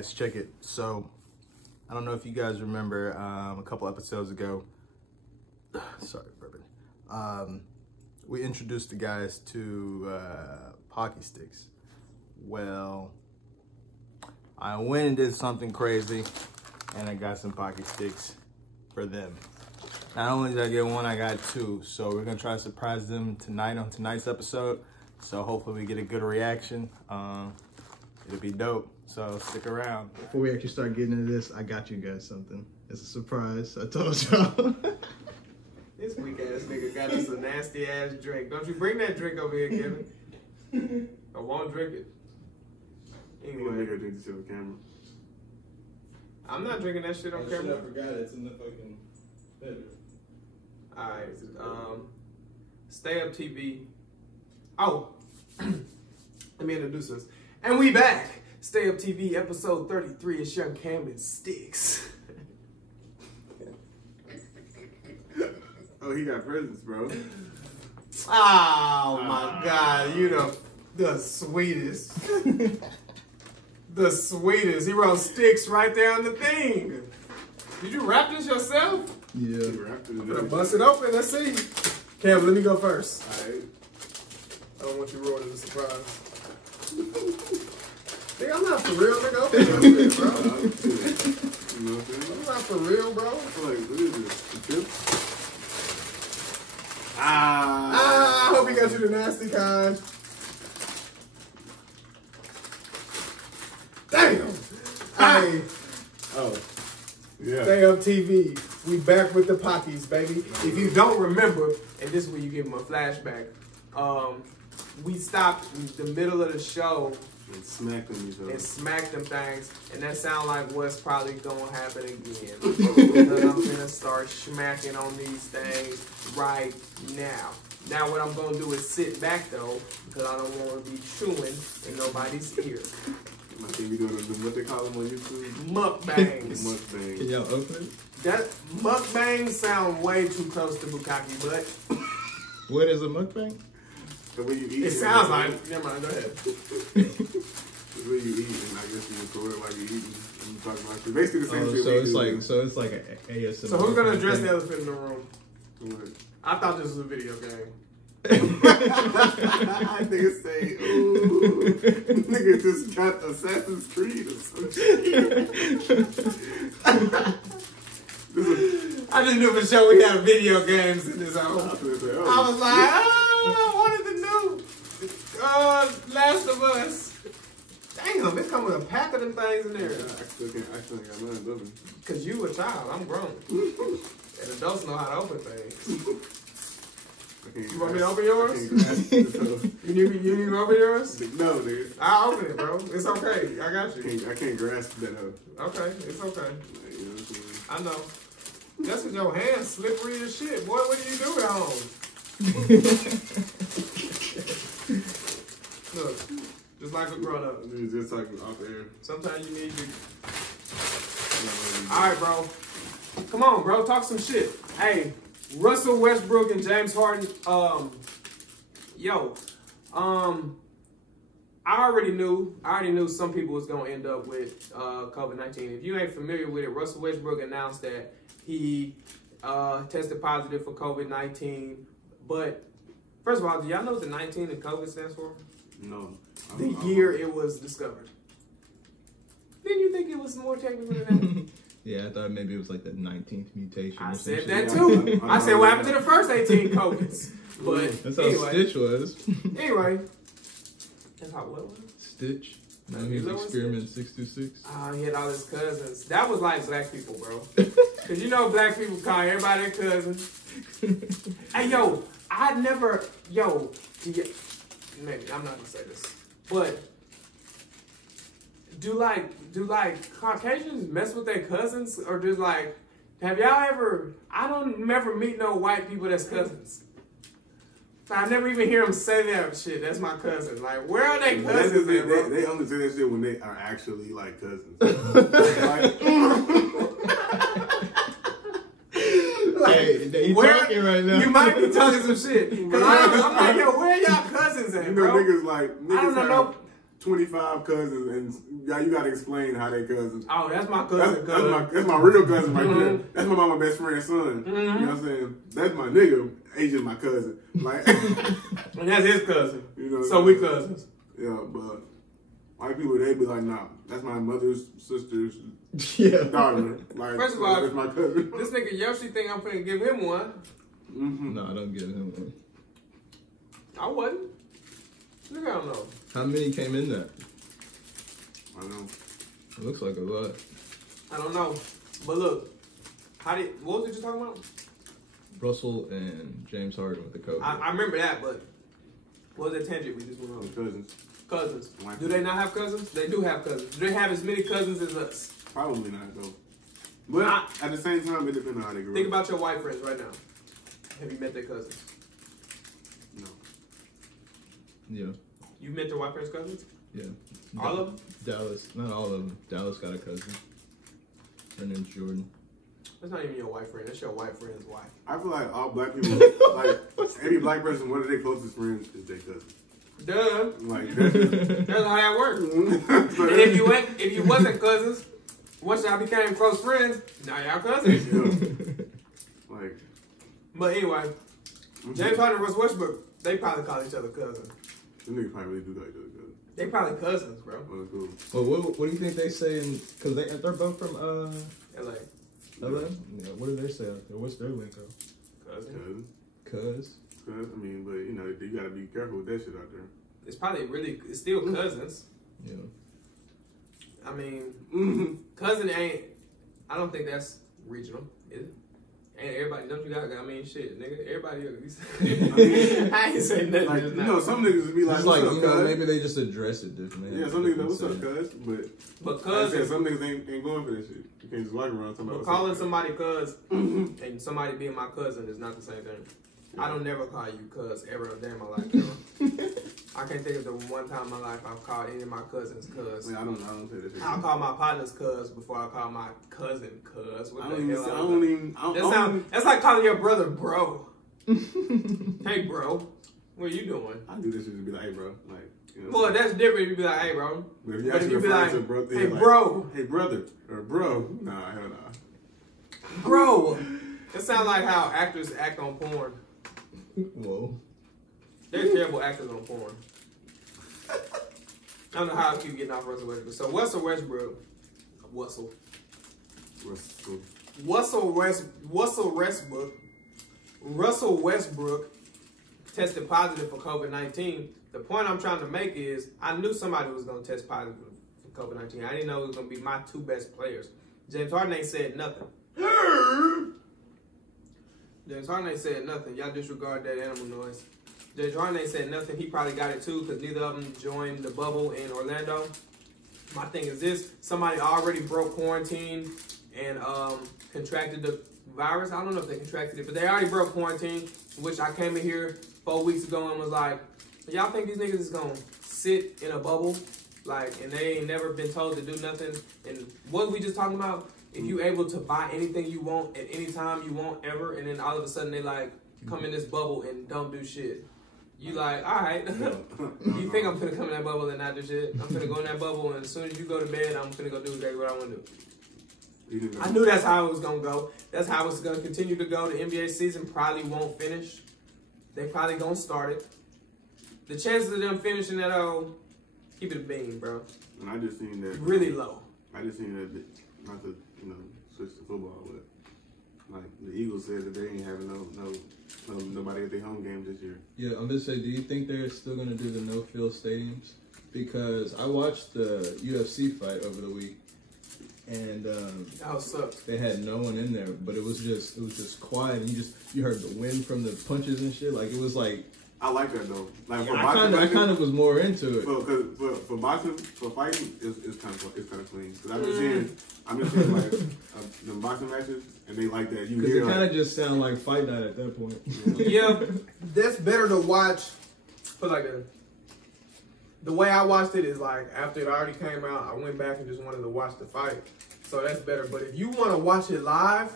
guys, check it. So, I don't know if you guys remember a couple episodes ago. Sorry, bourbon. We introduced the guys to Pocky Stixx. Well, I went and did something crazy, and I got some Pocky Stixx for them. Not only did I get one, I got two. So we're gonna try to surprise them tonight on tonight's episode. So hopefully we get a good reaction. It'll be dope. So stick around. Before we actually start getting into this, I got you guys something. It's a surprise. I told y'all. This weak ass nigga got us a nasty ass drink. Don't you bring that drink over here, Kevin? I won't drink it. Anyway, make her drink this shit on camera. I'm not drinking that shit on camera. I forgot it's in the fucking bedroom. Alright, Stay Up TV. Oh, let me introduce us. And we back. Stay Up TV, episode 33. It's Young Cam and Stixx. Oh, he got presents, bro. Oh my God, you the sweetest. The sweetest. He wrote Stixx right there on the thing. Did you wrap this yourself? Yeah. I'm gonna bust it open. Let's see. Cam, let me go first. Alright. I don't want you ruining the surprise. Nigga, I'm not for real, nigga. Open your shit, bro. You know what I'm saying? I'm not for real, bro. Like, what is this? The chips? I hope he got you the nasty kind. Damn. Hey. Oh. Yeah. Stay Up TV. We back with the Pockies, baby. If you don't remember, and this is where you give them a flashback, we stopped in the middle of the show and smacked them things, and that sound like what's probably gonna happen again. Because I'm gonna start smacking on these things right now. Now what I'm gonna do is sit back though, because I don't want to be chewing in nobody's ear. I think we doing what they call them on YouTube? Mukbangs. Mukbangs. Can y'all open it? That mukbangs sound way too close to bukkake, but What is a mukbang? The way you eat. it sounds like. Never mind. Go ahead. The way you eat, and I guess you record it while you're eating. And you talk about it. Basically the same shit. So it's like an ASMR. So who's gonna address the elephant in the room? What? I thought this was a video game. Nigga say, ooh. Nigga just got Assassin's Creed or some shit. I just knew for sure we had video games in this house. I was like, I wanted the new Last of Us. Damn, it's come with a pack of them things in there. I still got mine, doesn't. Cause you a child, I'm grown. And adults know how to open things. You want me to open yours? You need me to open yours? No, nigga. I'll open it, bro. It's okay. I got you. I can't grasp that hoe. Okay, it's okay. Like, you know what I'm saying? I know. That's with your hands slippery as shit. Boy, what do you do at home? Look, just like a grown up. Just like off air. Sometimes you need to. Alright, bro. Come on, bro. Talk some shit. Hey, Russell Westbrook and James Harden. I already knew some people was gonna end up with COVID-19. If you ain't familiar with it, Russell Westbrook announced that he tested positive for COVID-19. But first of all, do y'all know what the 19 in COVID stands for? No. The year it was discovered. Didn't you think it was more technical than that? Yeah, I thought maybe it was like the 19th mutation. I or said some that shit. too. I said what happened to the first 18 COVIDs. But That's how anyway. Stitch was. Anyway. That's how what was it? Stitch. Is His that what experiment 626. Oh, he had all his cousins. That was like black people, bro. Because you know black people call everybody their cousin. Hey, yo, maybe, I'm not going to say this. But do Caucasians mess with their cousins? Or do have y'all ever, I don't never meet no white people that's cousins. I never even hear them say that shit. That's my cousin. Like, where are they cousins at, bro? They only say that shit when they are actually like cousins. Hey, talking right now. You might be talking some shit. Cause I'm like, yo, where are y'all cousins at, you bro? know, niggas I don't know. 25 cousins, and you gotta explain how they cousins. Oh, that's my cousin. That's my real cousin right there. That's my mama best friend's son. You know what I'm saying? That's my nigga. Asian, my cousin. Like, and that's his cousin. You know, so we cousins. Yeah, but white people, they be like, nah, that's my mother's sister's daughter. Like, first of all, that's my cousin. This nigga Yoshi think I'm finna give him one. No, I don't give him one. I wasn't. Look, I don't know. How many came in that? I know. It looks like a lot. I don't know. But look, what was it you talking about? Russell and James Harden with the COVID. I remember that, but what was that tangent we just went on? Cousins. Cousins. Do they not have cousins? They do have cousins. Do they have as many cousins as us? Probably not, though. But at the same time, it depends on how they grow. Think about your white friends right now. Have you met their cousins? No. Yeah. You met their white friends' cousins? Yeah. All of them? Dallas. Not all of them. Dallas got a cousin. Her name's Jordan. That's not even your white friend. That's your white friend's wife. I feel like all black people, like every black person, one of their closest friends is their cousin. Duh. Like that's how that works. And if you wasn't cousins, once y'all became close friends, now y'all cousins. Yeah. Like. But anyway, James Harden and Russ Westbrook, they probably call each other cousins. Them niggas probably really do call each other cousins. They probably cousins, bro. Oh, cool. Well, what do you think they say? Because they're both from LA. LA? Yeah. What do they say out there? What's their lingo? Cousin. Cuz. I mean, but you know, you gotta be careful with that shit out there. It's probably it's still cousins. Yeah. I mean, cousin ain't. I don't think that's regional, is it? Ain't everybody? Don't you got? I mean, shit, nigga. Everybody. I ain't saying nothing. Like, you know, some niggas would be like, it's what's like, up, you know, cuz? maybe they just address it differently. Yeah, some niggas like, what's up, cuz? But like cuz, some niggas ain't going for that shit. You can't just walk around talking about. But calling somebody cuz and somebody being my cousin is not the same thing. Yeah. I don't never call you cuz ever a day in my life. Ever. I can't think of the one time in my life I've called any of my cousins cuz. I don't say that shit. I'll call my partners cuz before I call my cousin cuz. What the hell? I don't even. That's like calling your brother bro. Hey bro, what are you doing? I do this shit to be like, hey bro, like. You know, well, that's different if you be like, hey bro. But if you But if you be like, hey like, bro, hey brother, or bro, nah, hell nah. bro. It sounds like how actors act on porn. Whoa. They're terrible actors on porn. I don't know how I keep getting off Russell Westbrook. So Russell Westbrook tested positive for COVID-19. The point I'm trying to make is I knew somebody was going to test positive for COVID-19. I didn't know it was going to be my two best players. James Harden ain't said nothing. James Harden ain't said nothing. Y'all disregard that animal noise. James Harden ain't said nothing. He probably got it too because neither of them joined the bubble in Orlando. My thing is this. Somebody already broke quarantine and contracted the virus. I don't know if they contracted it, but they already broke quarantine, which I came in here 4 weeks ago and was like, y'all think these niggas is going to sit in a bubble? Like, and they ain't never been told to do nothing. And what we just talking about? If you able to buy anything you want at any time you want ever, and then all of a sudden they like come in this bubble and don't do shit. You like, all right. You think I'm finna come in that bubble and not do shit? I'm finna go in that bubble, and as soon as you go to bed, I'm finna go do exactly what I want to do. I knew that's how it was gonna go. That's how it's gonna continue to go. The NBA season probably won't finish. They probably gonna start it. The chances of them finishing that, keep it a bean, bro. And I just seen that really low. I just seen that, not to switch to football, but like the Eagles said that they ain't having nobody at their home games this year. Yeah, I'm gonna say, do you think they're still gonna do the no-field stadiums? Because I watched the UFC fight over the week, and that sucked. They had no one in there, but it was just quiet, and you heard the wind from the punches and shit. Like it was like. I like that though. Like for I kind of was more into it. For boxing, for fighting, it's kind of clean. Because I'm just seeing like the boxing matches, and they like that. Because it kind of just sound like Fight Night at that point. Yeah, that's better to watch. But like the way I watched it is like after it already came out, I went back and just wanted to watch the fight. So that's better. But if you want to watch it live,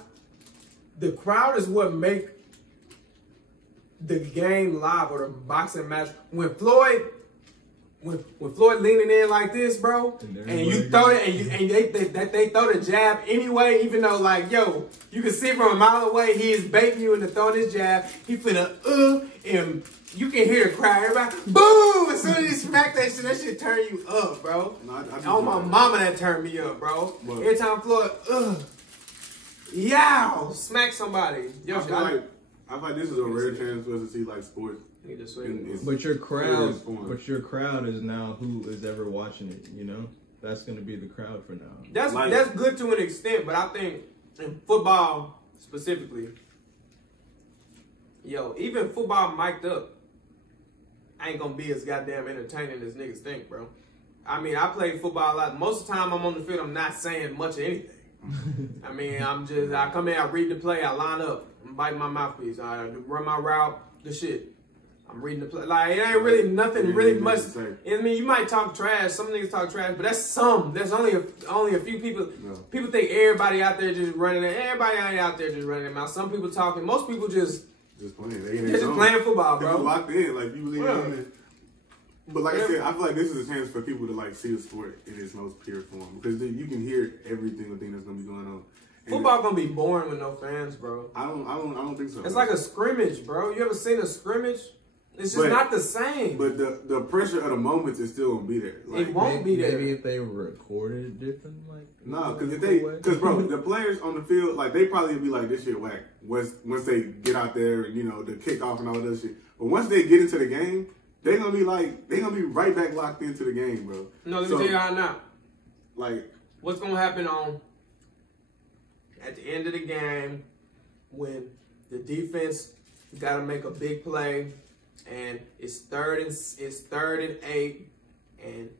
the crowd is what make the game live or the boxing match. When Floyd when Floyd leaning in like this, bro, and you throw it, and they throw the jab anyway, even though like yo, you can see from a mile away he is baiting you into throwing his jab. He finna and you can hear the crowd, everybody boom. As soon as he smack that shit turn you up, bro. No, my mama that turned me up, bro. But every time Floyd yow, smack somebody. Yo, I feel like this is a rare chance for us to see like sports. But your crowd is now who is ever watching it. You know, that's gonna be the crowd for now. That's good to an extent, but I think in football specifically, yo, even football mic'd up ain't gonna be as goddamn entertaining as niggas think, bro. I mean, I play football a lot. Most of the time I'm on the field, I'm not saying much of anything. I mean, I come in, I read the play, I line up, I'm biting my mouthpiece, I run my route, the shit. I'm reading the play. Like, it ain't really nothing really much. I mean, you might talk trash. Some niggas talk trash, but that's some. There's only a few people. No. People think everybody out there just running it. Everybody ain't out there just running their mouth. Some people talking. Most people just playing. They're just playing football, bro. People locked in. Like, you believe in it. But like I said, I feel like this is a chance for people to like see the sport in its most pure form. Because you can hear every single thing that's going to be going on. Football gonna be boring with no fans, bro. I don't think so. It's like a scrimmage, bro. You ever seen a scrimmage? It's just not the same. But the pressure of the moments is still gonna be there. Like, it won't be there. Maybe if they recorded it different, like no, because bro, the players on the field, like they probably be like, this shit whack. Once they get out there, and you know the kickoff and all that shit. But once they get into the game, they're gonna be right back locked into the game, bro. No, let me tell you how now. Like what's gonna happen at the end of the game when the defense got to make a big play. And it's third and 8, and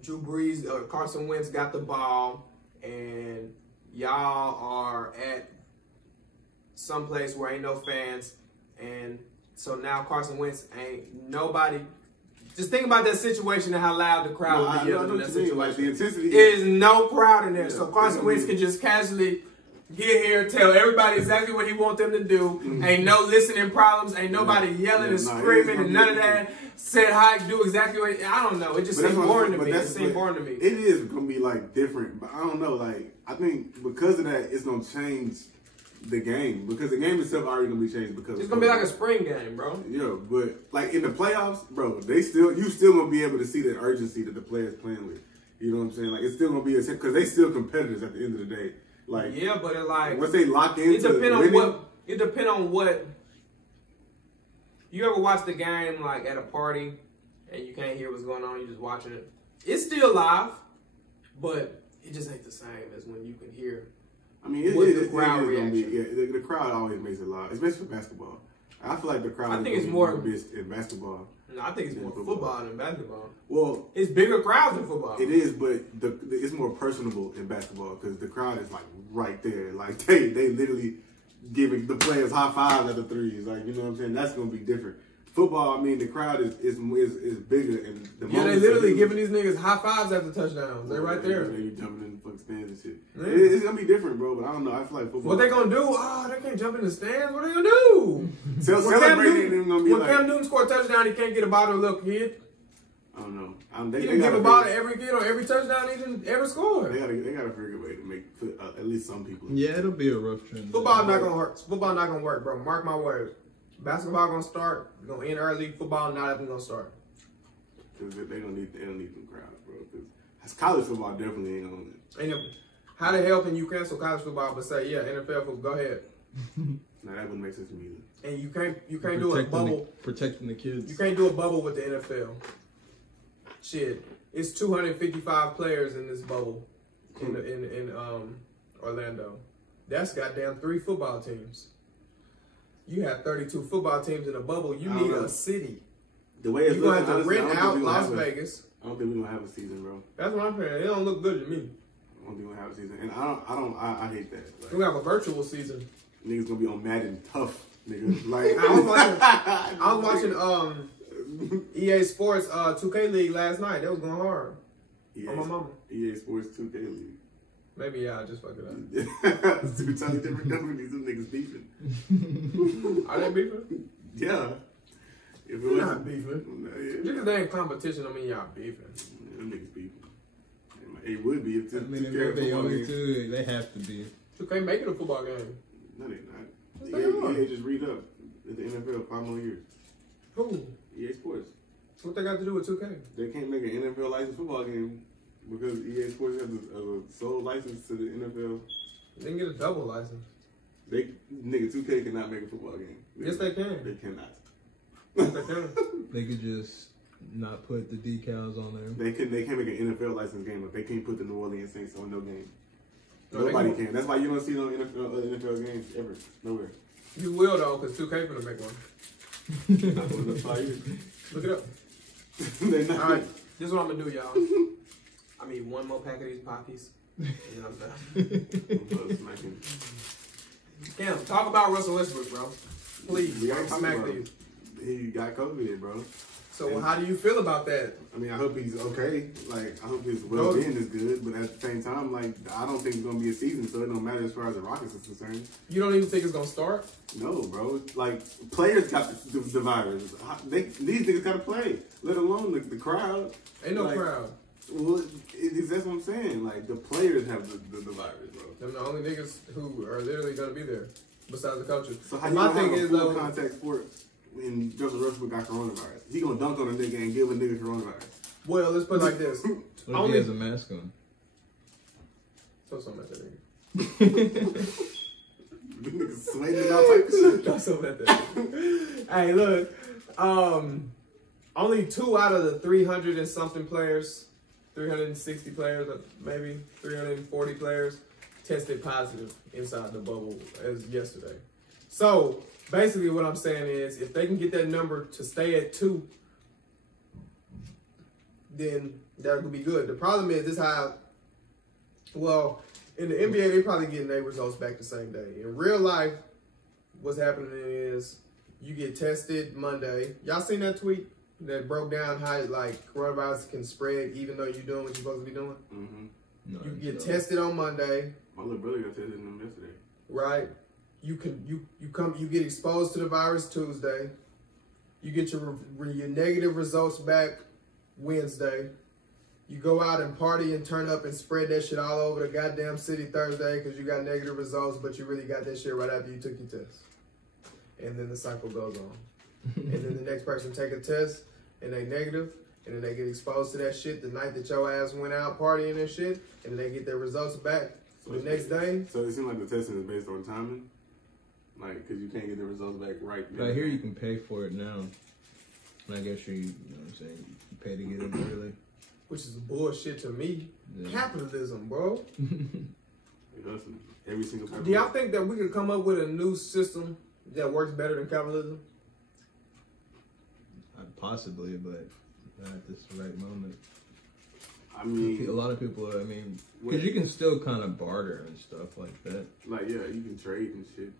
Drew Brees or Carson Wentz got the ball, and y'all are at some place where ain't no fans, and so now Carson Wentz ain't nobody. Just think about that situation and how loud the crowd will be yelling in that situation. Like the intensity is no crowd in there, so Carson Wentz can just casually get here, tell everybody exactly what he wants them to do. Ain't no listening problems. Ain't nobody yelling and screaming and none of that. Said hi, do exactly what I don't know. It just seems boring to me. It seems boring to me. It is gonna be like different, but I don't know. Like I think because of that, it's gonna change the game because the game itself already gonna be changed because it's gonna be like a spring game, bro. Yeah, but like in the playoffs, bro, you still gonna be able to see that urgency that the players playing with. You know what I'm saying? Like it's still gonna be because they still competitors at the end of the day. Like yeah, but it like once they lock into it depend on what you ever watch the game like at a party and you can't hear what's going on, you just watching it. It's still live, but it just ain't the same as when you can hear. I mean, the crowd reaction. The crowd always makes it loud, especially for basketball. I feel like the crowd is more in basketball. No, I think it's more football than basketball. Well, it's bigger crowds in football. It is, but it's more personable in basketball because the crowd is like right there. Like they literally giving the players high fives at the threes. Like you know what I'm saying? That's gonna be different. Football, I mean, the crowd is bigger and the they literally giving these niggas high fives after touchdowns. They're right there. They jumping in the fucking stands and shit. Yeah. It's gonna be different, bro. But I don't know. I feel like football. What they gonna do? Oh, they can't jump in the stands. What are they gonna do? Celebrating gonna be when Cam Newton scored a touchdown, he can't get a ball to a little kid. I don't know. He can give a ball to every kid on every touchdown he ever scored. They gotta figure a way to make at least some people. Yeah, it'll be a rough trend. Football not gonna work. Football not gonna work, bro. Mark my words. Basketball gonna start. It's gonna end early. Football not even gonna start. Cause they don't need them crowds, bro. Cause college football definitely ain't on it. How the hell can you cancel college football but say NFL football? Go ahead. Nah, that wouldn't make sense to me either. And you can't do a bubble protecting the kids. You can't do a bubble with the NFL. Shit, it's 255 players in this bubble in Orlando. That's goddamn 3 football teams. You have 32 football teams in a bubble. You need a city. The way it's looking, have to rent out Las Vegas. I don't think we're gonna have a season, bro. That's what I'm saying. It don't look good to me. I don't think we're gonna have a season, and I hate that. Like, we have a virtual season. Niggas gonna be on Madden tough, nigga. Like I was watching EA Sports 2K League last night. That was going hard. On my mama. EA Sports 2K League. Maybe I just fucked it up. It's 2 totally different companies. Them niggas beefing. Are they beefing? Yeah. If it You're was not beefing. Just because they in competition, I mean y'all beefing. Them niggas beefing. It would be if I mean, if they only two, they have to be. 2K make it a football game. No, they not. Yes, they are. EA just read up at the NFL 5 more years. Who? EA Sports. What they got to do with 2K? They can't make an NFL licensed football game because EA Sports has a sole license to the NFL. They can get a double license. Nigga, 2K cannot make a football game. Yes, they can. They cannot. Yes, they can. They could just not put the decals on there. They can't make an NFL licensed game, but they can't put the New Orleans Saints on no game. No, Nobody can. That's why you don't see no NFL games ever. Nowhere. You will though, because 2K gonna make one. Not for another 5 years. Look it up. They not. All right, this is what I'm gonna do, y'all. I need one more pack of these Pockies. You know what I'm saying? Cam, talk about Russell Westbrook, bro. Please, We already talked smack about these. He got COVID, bro. So how do you feel about that? I mean, I hope he's okay. Like, I hope his well-being is good. But at the same time, like, I don't think it's gonna be a season, so it don't matter as far as the Rockets is concerned. You don't even think it's gonna start? No, bro. Like, players got the virus. These niggas gotta play. Let alone the crowd. Ain't no like, crowd. Well, that's what I'm saying. Like, the players have the virus, bro. They're the only niggas who are literally gonna be there, besides the coaches. So how And you my gonna thing have a is full though, contact sport when Russell Westbrook got coronavirus? He gonna dunk on a nigga and give a nigga coronavirus. well, let's put it like this. What if he has a mask on? So something at that nigga. Niggas sweating all type of shit. Throw something at that nigga. Hey, look. Only 2 out of the 300 and something players, 360 players, maybe 340 players, tested positive inside the bubble as yesterday. So basically what I'm saying is if they can get that number to stay at 2, then that would be good. The problem is this how, well, in the NBA, they probably getting their results back the same day. In real life, what's happening is you get tested Monday. Y'all seen that tweet that broke down how like coronavirus can spread even though you're doing what you're supposed to be doing? Mm-hmm. No, You get tested on Monday, My little brother got tested in them yesterday. right? You get exposed to the virus Tuesday. You get your negative results back Wednesday. You go out and party and turn up and spread that shit all over the goddamn city Thursday because you got negative results, but you really got that shit right after you took your test. And then the cycle goes on. And then the next person take a test and they negative, and then they get exposed to that shit the night that your ass went out partying and shit, and then they get their results back the next day. So it seems like the testing is based on timing? Like, because you can't get the results back right now. But I hear you can pay for it now. And I guess you know what I'm saying, you pay to get it early. Which is bullshit to me. Yeah. Capitalism, bro. Every single time. Do y'all think that we could come up with a new system that works better than capitalism? Possibly, but not at this right moment. I mean, A lot of people are, I mean, because you can still kind of barter and stuff like that. like, yeah, you can trade and shit.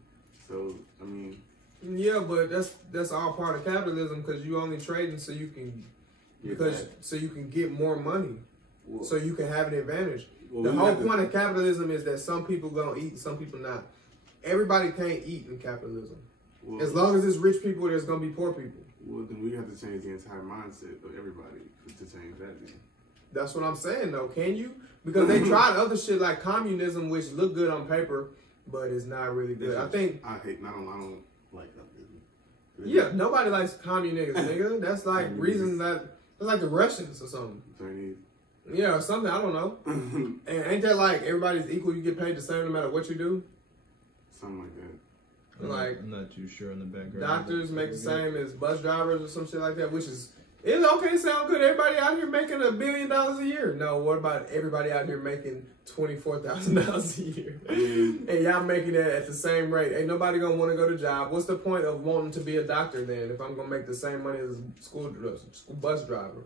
So, I mean, Yeah, but that's all part of capitalism because you only trading so you can so you can get more money, well, so you can have an advantage. well, The we whole have to- point of capitalism is that some people gonna eat and some people not. Everybody can't eat in capitalism. well, As long as it's rich people, there's gonna be poor people. well, then we have to change the entire mindset of everybody to change that. Then. That's what I'm saying, though. Can you? Because they tried other shit like communism, which look good on paper, but it's not really good. I think. I don't like that. Yeah, nobody likes communists, nigga. That's like reasons that's like the Russians or something. Chinese. Yeah, or something. I don't know. And ain't that like everybody's equal? You get paid the same no matter what you do. Something like that. Like I'm not too sure on the background. doctors make the same as bus drivers or some shit like that, which is it's okay. Sound good. Everybody out here making $1 billion a year. No, what about everybody out here making $24,000 a year? And y'all making that at the same rate. Ain't nobody gonna want to go to job. What's the point of wanting to be a doctor then if I'm gonna make the same money as a school bus driver?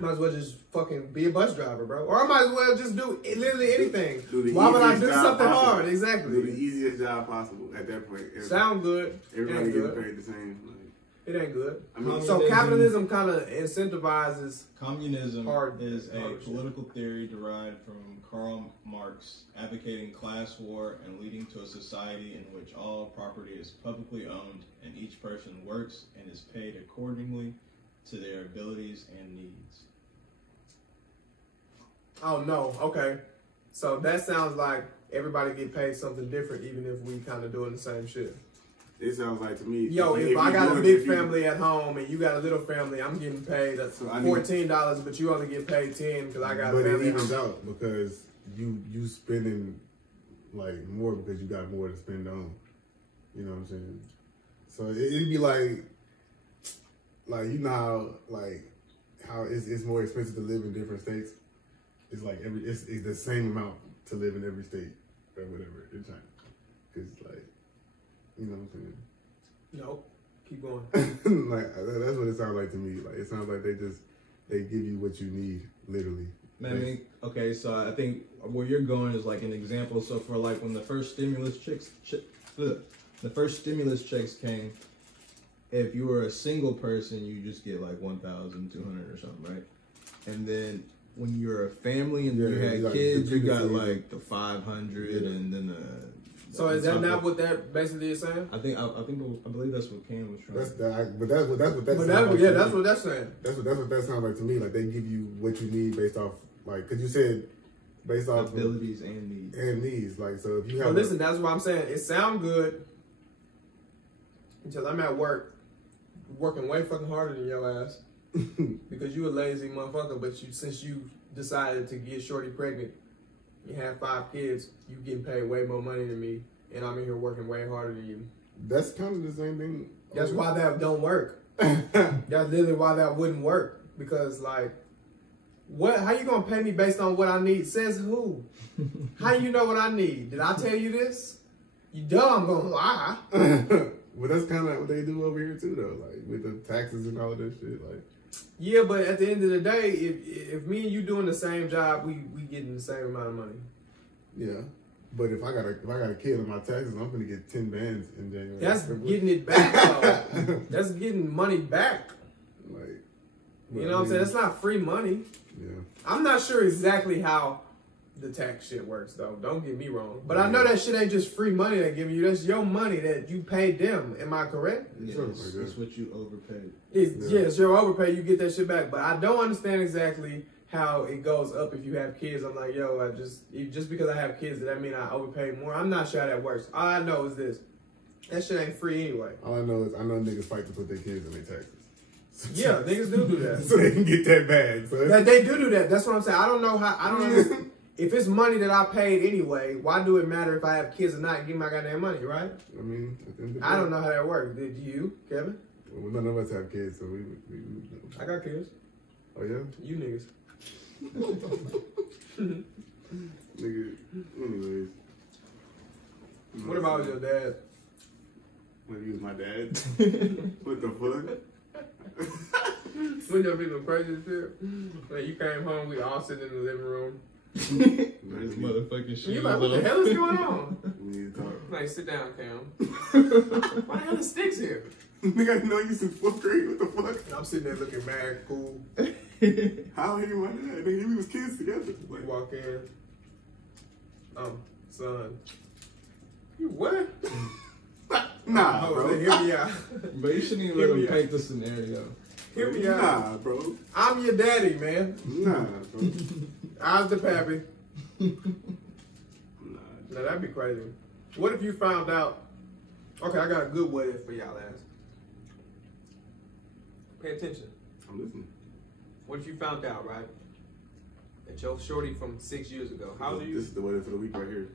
Might as well just fucking be a bus driver, bro. Or I might as well just do literally anything. Why would I do something hard? Exactly. Do the easiest job possible at that point. Sound good. Everybody Ain't getting good. paid the same. Like, It ain't good. I mean, So capitalism kind of incentivizes. Communism hard is a shit. political theory derived from Karl Marx, advocating class war and leading to a society in which all property is publicly owned and each person works and is paid accordingly to their abilities and needs. Oh no, okay. So that sounds like everybody get paid something different, even if we kind of doing the same shit. It sounds like to me. Yo, if I got a big family at home and you got a little family, I'm getting paid $14, but you only get paid $10 because I got a family. But it evens out because you spending like more because you got more to spend on. You know what I'm saying? So it'd be like you know how it's more expensive to live in different states. It's like it's the same amount to live in every state or whatever in China. Cause like, you know what I'm saying? Nope. Keep going. Like that's what it sounds like to me. Like it sounds like they give you what you need, literally. Man, I mean, okay, so I think where you're going is like an example. So for like when the first stimulus checks came, if you were a single person, you just get like 1,200 or something, right? And then when you're a family and you had kids, you got like the 500 and then So is that not what that basically is saying? I believe that's what Cam was trying. That's what that But sounds like. yeah, that's what that's saying. That's what that sounds like to me. Like they give you what you need based off, like, cause you said based off abilities and needs. And needs. Like, so if you have. But listen, that's what I'm saying. It sounds good until I'm at work, working way fucking harder than your ass because you a lazy motherfucker. But since you decided to get Shorty pregnant, you have 5 kids, you getting paid way more money than me, and I'm in here working way harder than you. That's kind of the same thing. That's why that don't work. That's literally why that wouldn't work. Because like, how you gonna pay me based on what I need? Says who? How you know what I need? Did I tell you this? You dumb, I'm gonna lie. Well, that's kind of what they do over here too, though. Like with the taxes and all that shit. Like, yeah, but at the end of the day, if me and you doing the same job, we getting the same amount of money. Yeah, but if I got a kid on my taxes, I'm gonna get 10 bands in January. That's getting it back, though. That's getting money back. Like, you know what I'm saying? That's not free money. Yeah. I'm not sure exactly how the tax shit works, though. Don't get me wrong. But I know that shit ain't just free money they give you. That's your money that you paid them. Am I correct? Yes, that's what you overpaid. Yes, your overpay, you get that shit back. But I don't understand exactly how it goes up if you have kids. I'm like, yo, just because I have kids, does that mean I overpay more? I'm not sure how that works. All I know is this. That shit ain't free anyway. All I know is niggas fight to put their kids in their taxes. Yeah, niggas do that. So they can get that bag. So that they do that. That's what I'm saying. I don't know how. I don't understand. If it's money that I paid anyway, why do it matter if I have kids or not? Give me my goddamn money, right? I mean, at the end of the day, I don't know how that works. Did you, Kevin? Well, none of us have kids, so we I got kids. Oh yeah? You niggas. Nigga, anyways. What about your dad? When he was my dad? What the fuck? When your people crazy shit? When you came home, we all sitting in the living room. This motherfucking shit. You like, what the hell is going on? We need to talk. Like, sit down, Cam. Why the hell is Stixx here? Nigga, I know you since 4th grade. What the fuck? And I'm sitting there looking mad cool. How are you my dad? Nigga, we was kids together. We walk in. Son. You what? Nah, bro. Hear me out. But you shouldn't even let him paint the scenario. Hear me out. Nah, bro. I'm your daddy, man. Nah, bro. I was the pappy. Nah. Now that'd be crazy. What if you found out? Okay, I got a good what if for y'all ass. Pay attention. I'm listening. What if you found out, right? That your shorty from 6 years ago. How old are you? This is the what if for the week right here.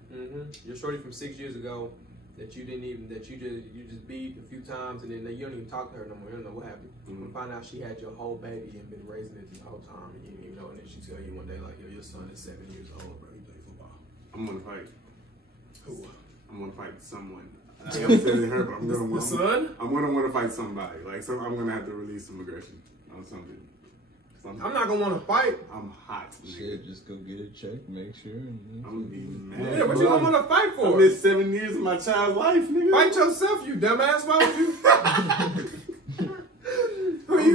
Your shorty from 6 years ago that you just beat a few times and then you don't even talk to her no more. You don't know what happened. You find out she had your whole baby and been raising it the whole time and you didn't even know. And then she tell you one day like, yo, your son is 7 years old, bro. He play football. I'm gonna fight. Who? I'm gonna fight someone. I haven't said it her, but I'm gonna. The son? I'm gonna want to fight somebody. Like, so I'm gonna have to release some aggression on something. I'm not gonna want to fight. I'm hot. Shit, just go get a check, make sure. I'm gonna be mad. Yeah, what you gonna want to fight for? I missed 7 years of my child's life, nigga. Fight yourself, you dumbass. Why would you?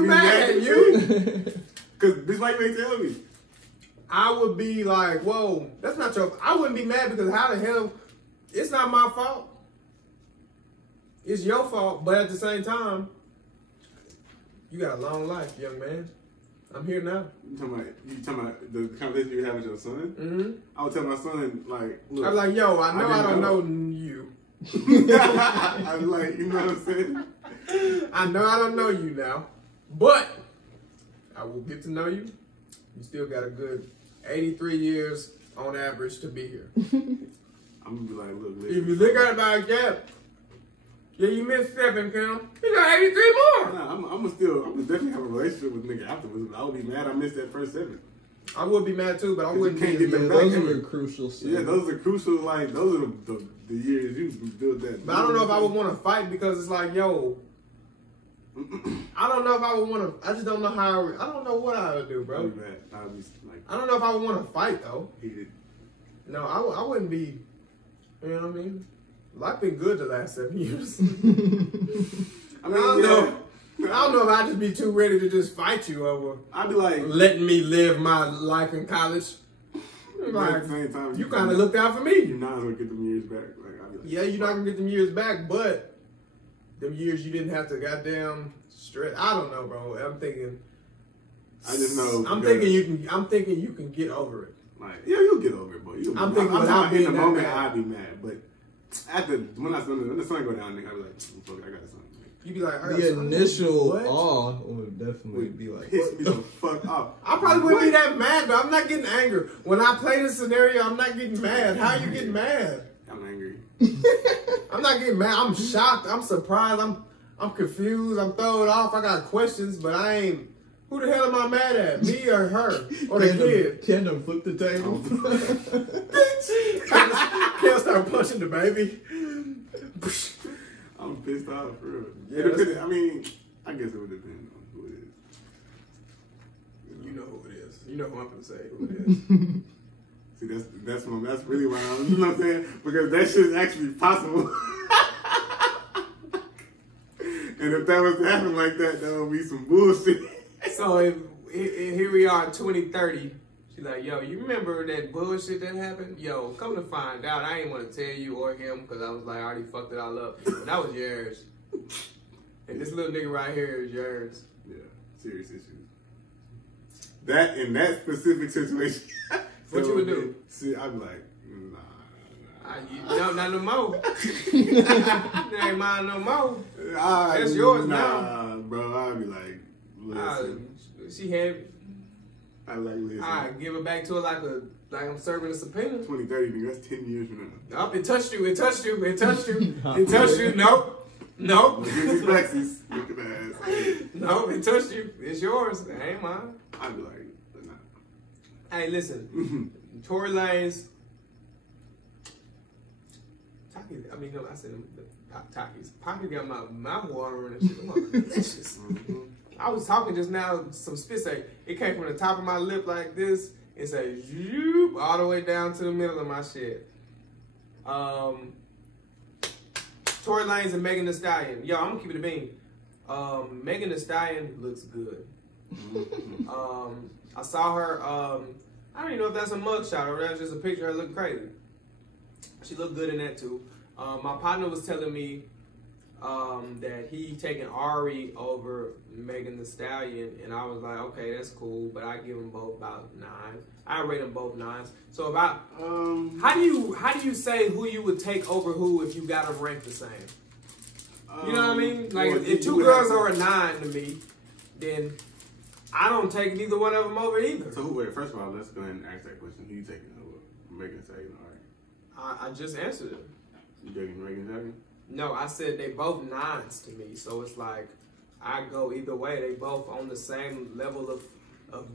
too mad at you. Because this why you ain't tell me. I would be like, whoa, that's not your. I wouldn't be mad because how the hell? It's not my fault. It's your fault, but at the same time, you got a long life, young man. I'm here now. You talking about the conversation you have with your son? Mm-hmm. I would tell my son, like, look. I'm like, yo, I know I don't know you. I'm like, you know what I'm saying? I know I don't know you now, but I will get to know you. You still got a good 83 years on average to be here. I'm gonna be like, look, If you look at it like that, yeah, you missed 7, Kim. You got 83 more. Nah, I'm definitely have a relationship with nigga afterwards. But I would be mad I missed that first 7. I would be mad too, but I wouldn't can't be get as them mad. back. Those are crucial. Yeah, those are crucial. Like those are the years you built that. But I don't know if I would want to fight because it's like, yo, I don't know if I would want to. I just don't know how. I don't know what I would do, bro. I'd be mad. I'd be like, I don't know if I would want to fight though. heated. No, I wouldn't be. You know what I mean? Life been good the last 7 years. I mean, I don't know. I don't know if I'd just be too ready to just fight you over I'd be like, letting me live my life in college. like, at the same time, You kind of looked out for You're me. not gonna get them years back. Like, I'd be like, Yeah, you're not gonna get them years back, but them years you didn't have to goddamn stress. I don't know, bro. I'm thinking. I just know. I'm thinking you can get over it. Like, yeah, you'll get over it, but I'm thinking I'm without talking in the being that moment, mad. I'd be mad, but when the sun go down, nigga, I'd be like, fuck it, I got something. You be like, The initial what? awe would definitely be like, Piss me the fuck off. I probably wouldn't be that mad, but I'm not getting angry. When I play this scenario, I'm not getting mad. How you getting mad? I'm angry. I'm not getting mad. I'm shocked. I'm surprised. I'm confused. I'm thrown off. I got questions, but I ain't. Who the hell am I mad at? Me or her? Or the kid? Kendall flip the table. Can't start punching the baby. I'm pissed off, for real. Yeah, I mean, I guess it would depend on who it is. You know who it is. You know who I'm gonna say who it is. See, that's really why I'm, you know what I'm saying? Because that shit's actually possible. And if that was to happen like that, that would be some bullshit. So if here we are, 2030. She's like, yo, you remember that bullshit that happened? Yo, come to find out, I ain't want to tell you or him because I was like, I already fucked it all up. And that was yours. And this little nigga right here is yours. Yeah, serious issues. That in that specific situation. What you would do? See, I'd be like, No, not no more. That ain't mine no more. That's yours now. Bro, I'd be like, listen. She had. I like listen. I give it back to her like I'm serving a subpoena. 2030, nigga, that's 10 years from now. Up, it touched you. It touched you. It touched you. It touched you. Nope. Nope. Give these Lexus. Look at that ass. No, it touched you. It's yours. It ain't mine. I'd be like, nah. Hey, listen. Tory Lanez. Taki, I mean, no, I said Takis. Pocky got my mouth watering and shit. Them are delicious. I was talking just now, some spit say, it came from the top of my lip like this, and say, zoop, all the way down to the middle of my shit. Tory Lanez and Megan Thee Stallion. Yo, I'm gonna keep it a bean. Megan Thee Stallion looks good. I saw her, I don't even know if that's a mugshot or that's just a picture of her looking crazy. She looked good in that too. My partner was telling me that he taking Ari over Megan Thee Stallion, and I was like, okay, that's cool, but I give them both about 9. I rate them both 9s. So about how do you say who you would take over who if you got them ranked the same? You know what I mean? Like well, if 2 girls are a 9 to me, then I don't take neither one of them over either. So wait, first of all, let's go ahead and ask that question. Who you taking over? Megan Thee Stallion, all right? I just answered it. You taking Megan Thee Stallion? No, I said they both 9s to me, so it's like I go either way. They both on the same level of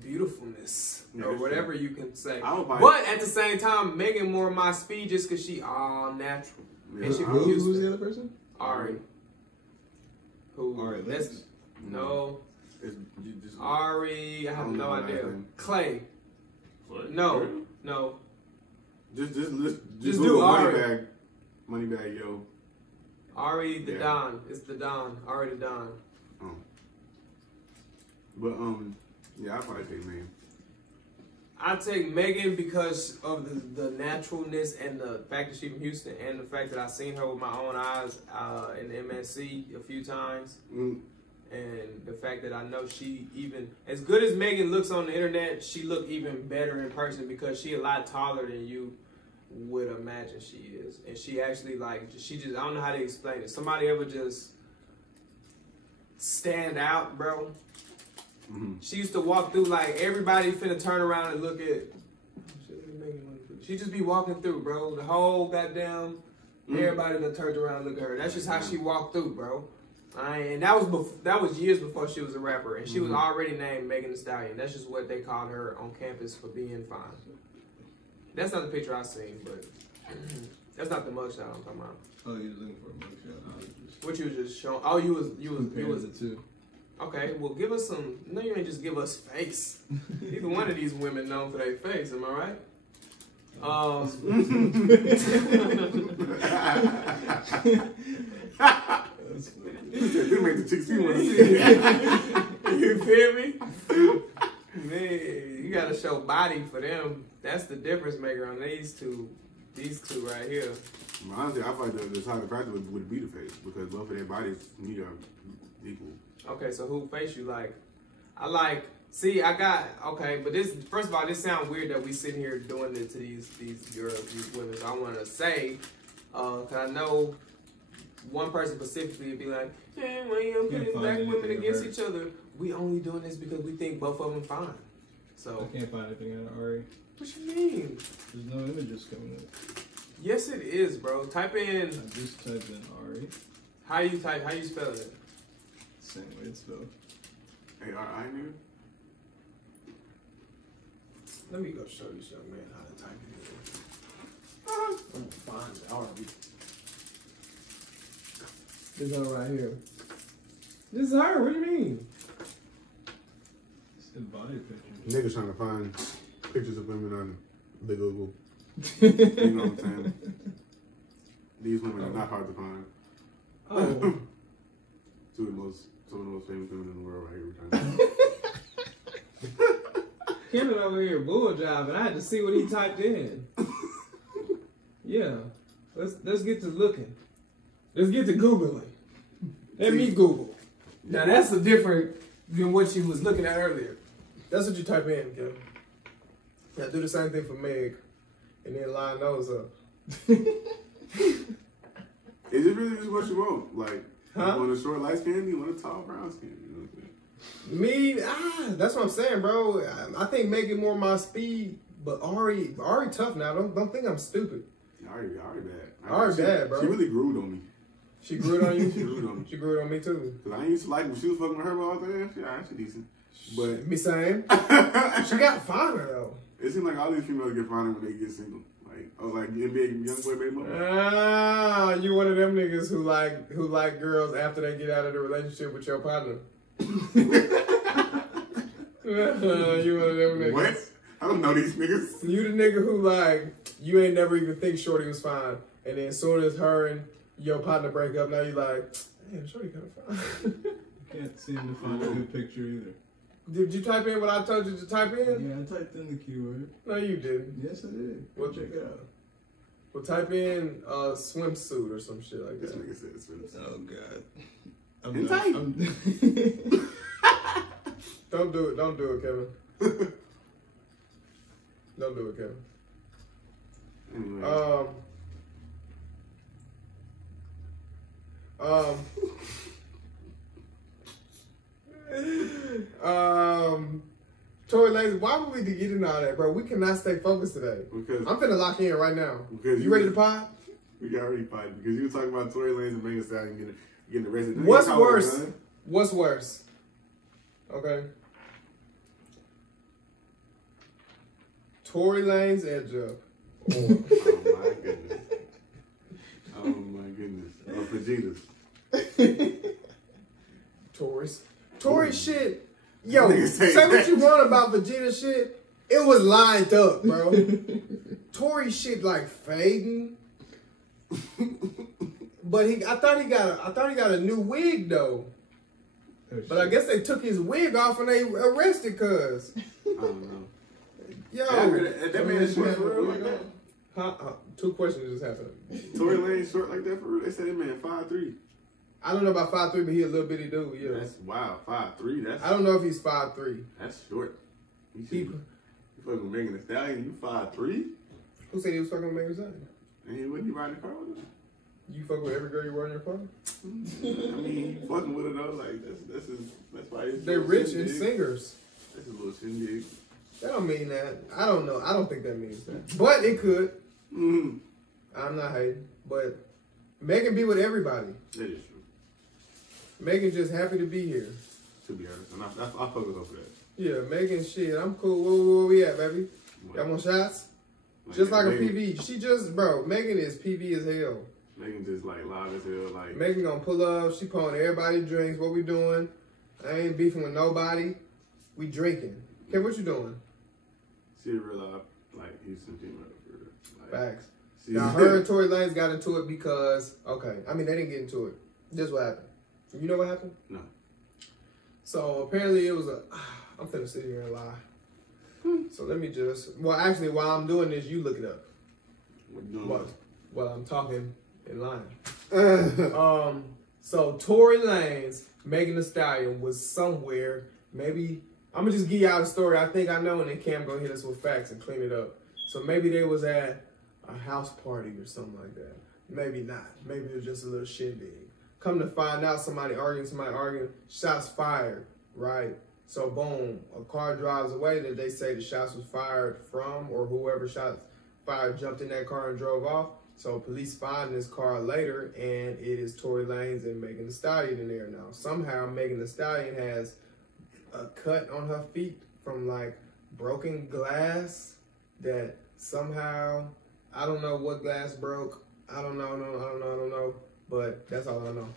beautifulness, Yeah, or that's whatever true. you can say. But at the same time, Megan more my speed just because she all natural. Yeah, And she Who's the other person? Ari. Who? Ari Let's Lennox? no. it's just Ari. I have don't no know her idea. last name. Clay. What? No. No. Just Just do Google Ari. Moneybag, yo. Ari the Yeah. Don. It's the Don. Ari the Don. Oh. But yeah, I'll probably take Megan. I take Megan because of the naturalness and the fact that she's from Houston, and the fact that I seen her with my own eyes in MSC a few times, and the fact that I know she, even as good as Megan looks on the internet, she look even better in person because she a lot taller than you would imagine she is, and she actually she just, I don't know how to explain it. Somebody ever just stand out, bro? She used to walk through like everybody finna turn around and look at. She just be walking through, bro. The whole goddamn everybody that turns around and look at her. That's just how she walked through, bro. And that was years before she was a rapper, and she was already named Megan Thee Stallion. That's just what they called her on campus for being fine. That's not the picture I seen, but that's not the mugshot I'm talking about. Oh, you was looking for a mugshot. What you was just showing? Oh, you was the two. Okay, well, give us some. No, you ain't just give us face. Either one of these women known for their face. Am I right? They make the chicks you want to see. You feel me? Man, you gotta show body for them. That's the difference maker on these two right here. Honestly, I thought the target practice would be the face because both of their bodies are equal. Okay, so who face you like? But this, first of all, this sounds weird that we sitting here doing it to these girls, these women. So I want to say, cause I know one person specifically would be like, hey, why you putting black women against each other? We only doing this because we think both of them fine. So I can't find anything out of Ari. What you mean? There's no images coming up. Yes, it is, bro. Type in. I just typed in Ari. How you spell it? Same way it's spelled. A-R-I, nigga? Let me go show this young man how to type it in. I'm gonna find it already. This is her right here. This is her. What do you mean? It's the body picture. Niggas trying to find pictures of women on the Google. You know what I'm saying? These women are not hard to find. Oh. Some of the most famous women in the world right here. Kendall over here bull job, and I had to see what he typed in. Yeah, let's get to looking. Let's get to Googling. Let me Google. Now that's the different than what you was looking at earlier. That's what you type in, Kevin. Now do the same thing for Meg, and then line those up. Is it really just what you want? Like, huh? You want a short light skin? You want a tall brown skin? You know what I'm saying? Me, that's what I'm saying, bro. I think Megan more my speed, but Ari tough now. Don't think I'm stupid. Ari bad. Ari bad, bro. She really grew on me. She grew on you? She grew on me. She grew on me too. Cause I used to like when she was fucking with her all the time. She decent. But me same. She got finer though. It seems like all these females get finer when they get single. Like NBA young boy baby mama. Ah, you one of them niggas who like girls after they get out of the relationship with your partner. You one of them niggas. What? I don't know these niggas. You the nigga who you ain't never even think Shorty was fine, and then as soon as her and your partner break up, now you like, damn, Shorty kind of fine. Can't seem to find a good picture either. Did you type in what I told you to type in? Yeah, I typed in the keyword. No, you didn't. Yes, I did. Well, check it out. Well, type in swimsuit or some shit like that. This nigga said swimsuit. Oh, God. I'm Don't do it, Kevin. Don't do it, Kevin. Anyway. Tory Lanez, why would we be getting all that, bro? We cannot stay focused today. Because I'm finna lock in right now. Because you ready to pod? We got already potted because you were talking about Tory Lanez and Megan Thee Stallion getting arrested. What's worse? What's worse? Okay. Tory Lanez edge up. Oh my goodness. Oh my goodness. Oh, Vegeta's. Tory shit. Yo, say what you want about Vegeta shit. It was lined up, bro. Tory shit like fading. But I thought he got a new wig though. But I guess they took his wig off and they arrested cuz. I don't know. Yo. That man is short for real like that. Two questions just happened. Tory Lane short like that for real? They said that man 5'3". I don't know about 5'3", but he a little bitty dude, yeah. That's wow, 5'3". That's I don't know if he's 5'3". That's short. You fucking Megan Thee Stallion, you 5'3"? Who said he was fucking with Megan Thee Stallion? And he wouldn't riding the car with her? You fuck with every girl you run in your car? I mean, you fucking with her though, like that's why he's They're rich and singers. That's a little shindig. That don't mean that. I don't know. I don't think that means that. But it could. Mm-hmm. I'm not hating. But Megan be with everybody. That is true. Megan just happy to be here. To be honest, and I fuck with her for that. Yeah, Megan shit. I'm cool. Where we at, baby? Got more shots? Just like Megan, a PV. She just, bro, Megan is PV as hell. Megan just like live as hell. Like Megan gonna pull up. She pouring everybody drinks. What we doing? I ain't beefing with nobody. We drinking. Okay, what you doing? She real life, like Houston female for real. Like, facts. Now her and Tory Lanez got into it because they didn't get into it. This is what happened. You know what happened? No. So apparently it was I'm finna sit here and lie. So let me actually while I'm doing this, you look it up. What you doing? While I'm talking and lying. So Tory Lanez, Megan Thee Stallion was somewhere. Maybe I'm gonna just give y'all the story. I think I know, and then Cam gonna hit us with facts and clean it up. So maybe they was at a house party or something like that. Maybe not. Maybe it was just a little shindig. Come to find out, somebody arguing, shots fired, right? So boom, a car drives away that they say the shots was fired from, or whoever shots fired jumped in that car and drove off. So police find this car later, and it is Tory Lanez and Megan Thee Stallion in there now. Somehow Megan Thee Stallion has a cut on her feet from like broken glass that somehow, I don't know what glass broke. I don't know. But that's all I know.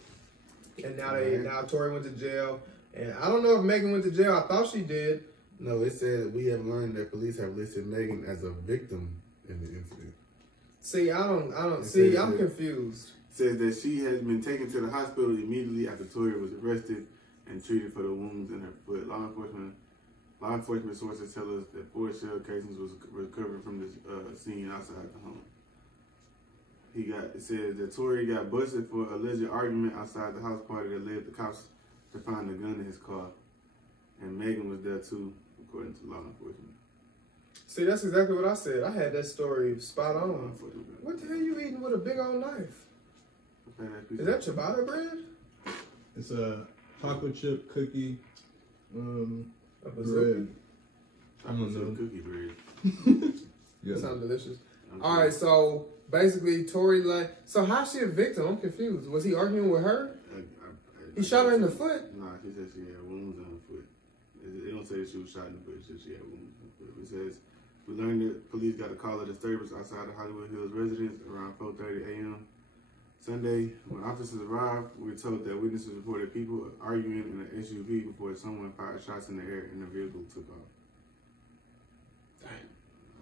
And now Tory went to jail. And I don't know if Megan went to jail. I thought she did. No, it said we have learned that police have listed Megan as a victim in the incident. See, I'm confused. It says that she has been taken to the hospital immediately after Tory was arrested and treated for the wounds in her foot. Law enforcement sources tell us that 4 shell casings was recovered from the scene outside the home. It says that Tory got busted for alleged argument outside the house party that led the cops to find a gun in his car. And Megan was there too, according to law enforcement. See, that's exactly what I said. I had that story spot on. What the hell you eating with a big old knife? Is that ciabatta bread? It's a chocolate chip cookie bread. I don't know. Cookie bread. Yeah. That sounds delicious. All right, so basically Tory Lanez. So how's she a victim? I'm confused. Was he arguing with her? He shot her in the foot? Nah, she said she had wounds on her foot. It don't say that she was shot in the foot. It says she had wounds on her foot. It says, we learned that police got a call of disturbance outside the Hollywood Hills residence around 4:30 a.m. Sunday. When officers arrived, we were told that witnesses reported people arguing in an SUV before someone fired shots in the air and the vehicle took off.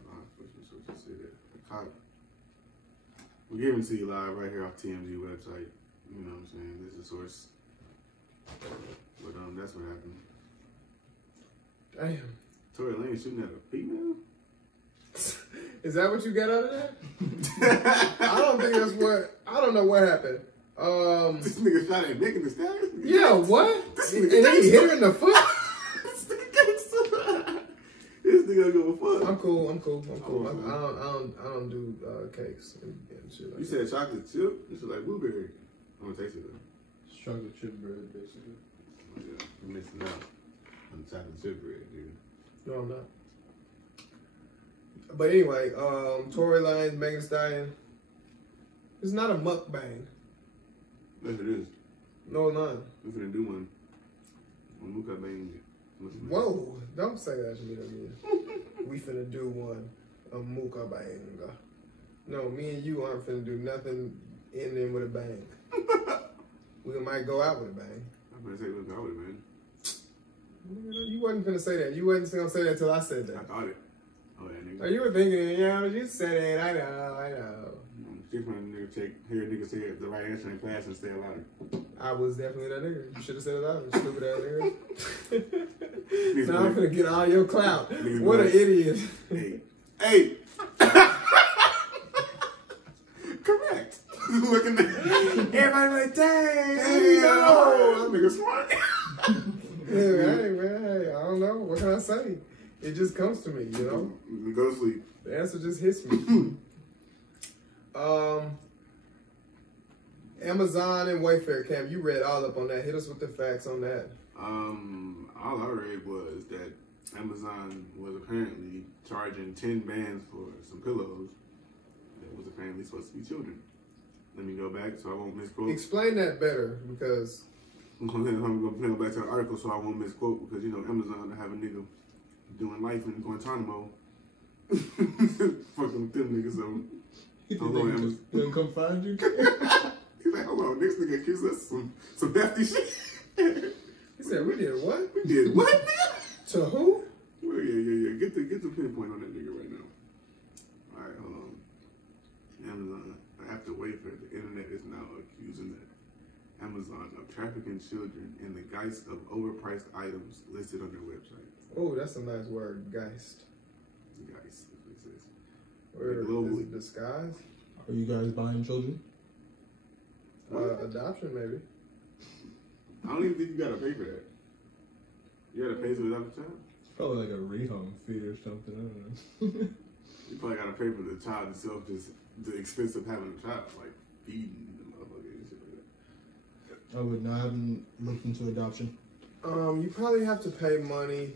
Law enforcement sources say that. The cop, we're giving it to you live right here off TMZ website. You know what I'm saying? This is a source. But that's what happened. Damn. Tory Lanez shooting at a female? Is that what you got out of that? I don't know what happened. This nigga shot at Megan Thee Stallion? Yeah, what? And then he hit her in the foot? This nigga don't give a fuck. I'm cool. I don't do cakes and shit like You that. said chocolate chip? This is like blueberry. I'm gonna taste it though. It's chocolate chip bread, basically. Oh, yeah. You're missing out on the chocolate chip bread, dude. No, I'm not. But anyway, Tory Lanez, Megan Thee Stallion. It's not a mukbang. Yes, it is. No, it's not. We're finna do one. On mukbang. Whoa, don't say that to me again. We finna do one. A mukbang. No, me and you aren't finna do nothing ending with a bang. We might go out with a bang. I'm gonna say we'll go with it, man. You wasn't finna say that. You wasn't gonna say that until I said that. I thought it. Oh, yeah, nigga. Oh, you were thinking, yeah, but you said it. I know. Stixx when a nigga hear a nigga say the right answer in class and say it louder. I was definitely that nigga. You should have said it louder, stupid ass nigga. Now I'm gonna get all your clout. What an idiot. Hey. Correct. Looking at everybody like, dang, that nigga smart. Hey, I don't know. What can I say? It just comes to me, you know? Go to sleep. The answer just hits me. Amazon and Wayfair, Cam, you read all up on that. Hit us with the facts on that. All I read was that Amazon was apparently charging 10 bands for some pillows that was apparently supposed to be children. Let me go back so I won't misquote. Explain that better, because I'm gonna go back to the article so I won't misquote, because you know Amazon to have a nigga doing life in Guantanamo. Fucking them niggas, so hold on, Amazon. They'll come find you. He's like, hold on, next nigga accused us some hefty shit. he said, we did what? We did what, nigga? To who? Well, yeah. Get the pinpoint on that nigga right now. All right, hold on. Amazon, after Wayfair, the internet is now accusing Amazon of trafficking children in the guise of overpriced items listed on their website. Oh, that's a nice word, geist. Geist, that's what it says. Or Globally. is it disguise? Are you guys buying children? Adoption, maybe. I don't even think you gotta pay for that. You gotta pay to adopt a child? It's probably like a rehome fee or something. I don't know. You probably gotta pay for the child itself, just the expense of having a child, like feeding the motherfucker and shit like that. I would not have looked into adoption. You probably have to pay money.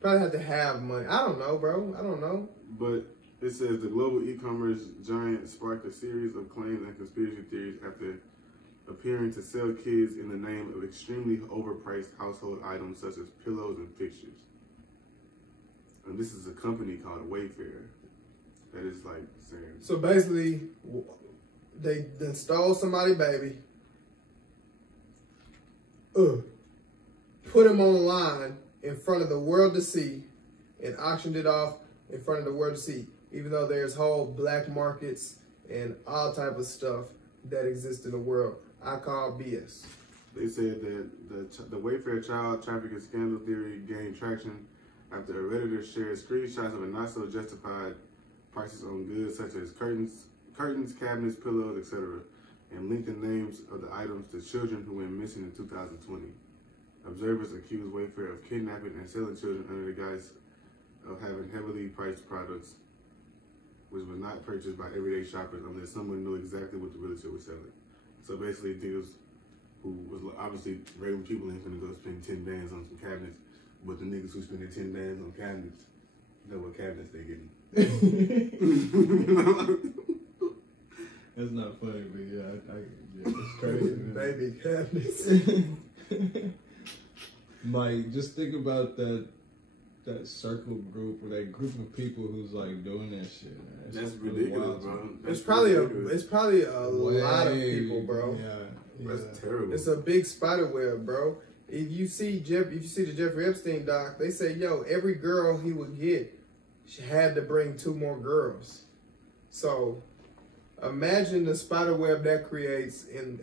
Probably have to have money. I don't know, bro. I don't know. But it says the global e-commerce giant sparked a series of claims and conspiracy theories after appearing to sell kids in the name of extremely overpriced household items such as pillows and fixtures. And this is a company called Wayfair that is like saying. So basically, they then stole somebody's baby, put him online in front of the world to see, and auctioned it off in front of the world to see. Even though there's whole black markets and all type of stuff that exist in the world, I call BS. They said that the Wayfair child trafficking scandal theory gained traction after a Redditor shared screenshots of a not so justified prices on goods such as curtains, cabinets, pillows, etc., and linked the names of the items to children who went missing in 2020. Observers accused Wayfair of kidnapping and selling children under the guise of having heavily priced products, which was not purchased by everyday shoppers unless someone knew exactly what the realtor was selling. So basically, niggas who was obviously regular people ain't gonna go spend 10 bands on some cabinets, but the niggas who spending 10 bands on cabinets know what cabinets they getting. That's not funny, but yeah, it's crazy. Baby cabinets. Like, just think about that circle group or that group of people who's like doing that shit. Man. That's ridiculous, bro. It's probably a lot of people, bro. Yeah. That's terrible. It's a big spider web, bro. If you see the Jeffrey Epstein doc, they say, yo, every girl he would get, she had to bring 2 more girls. So imagine the spider web that creates in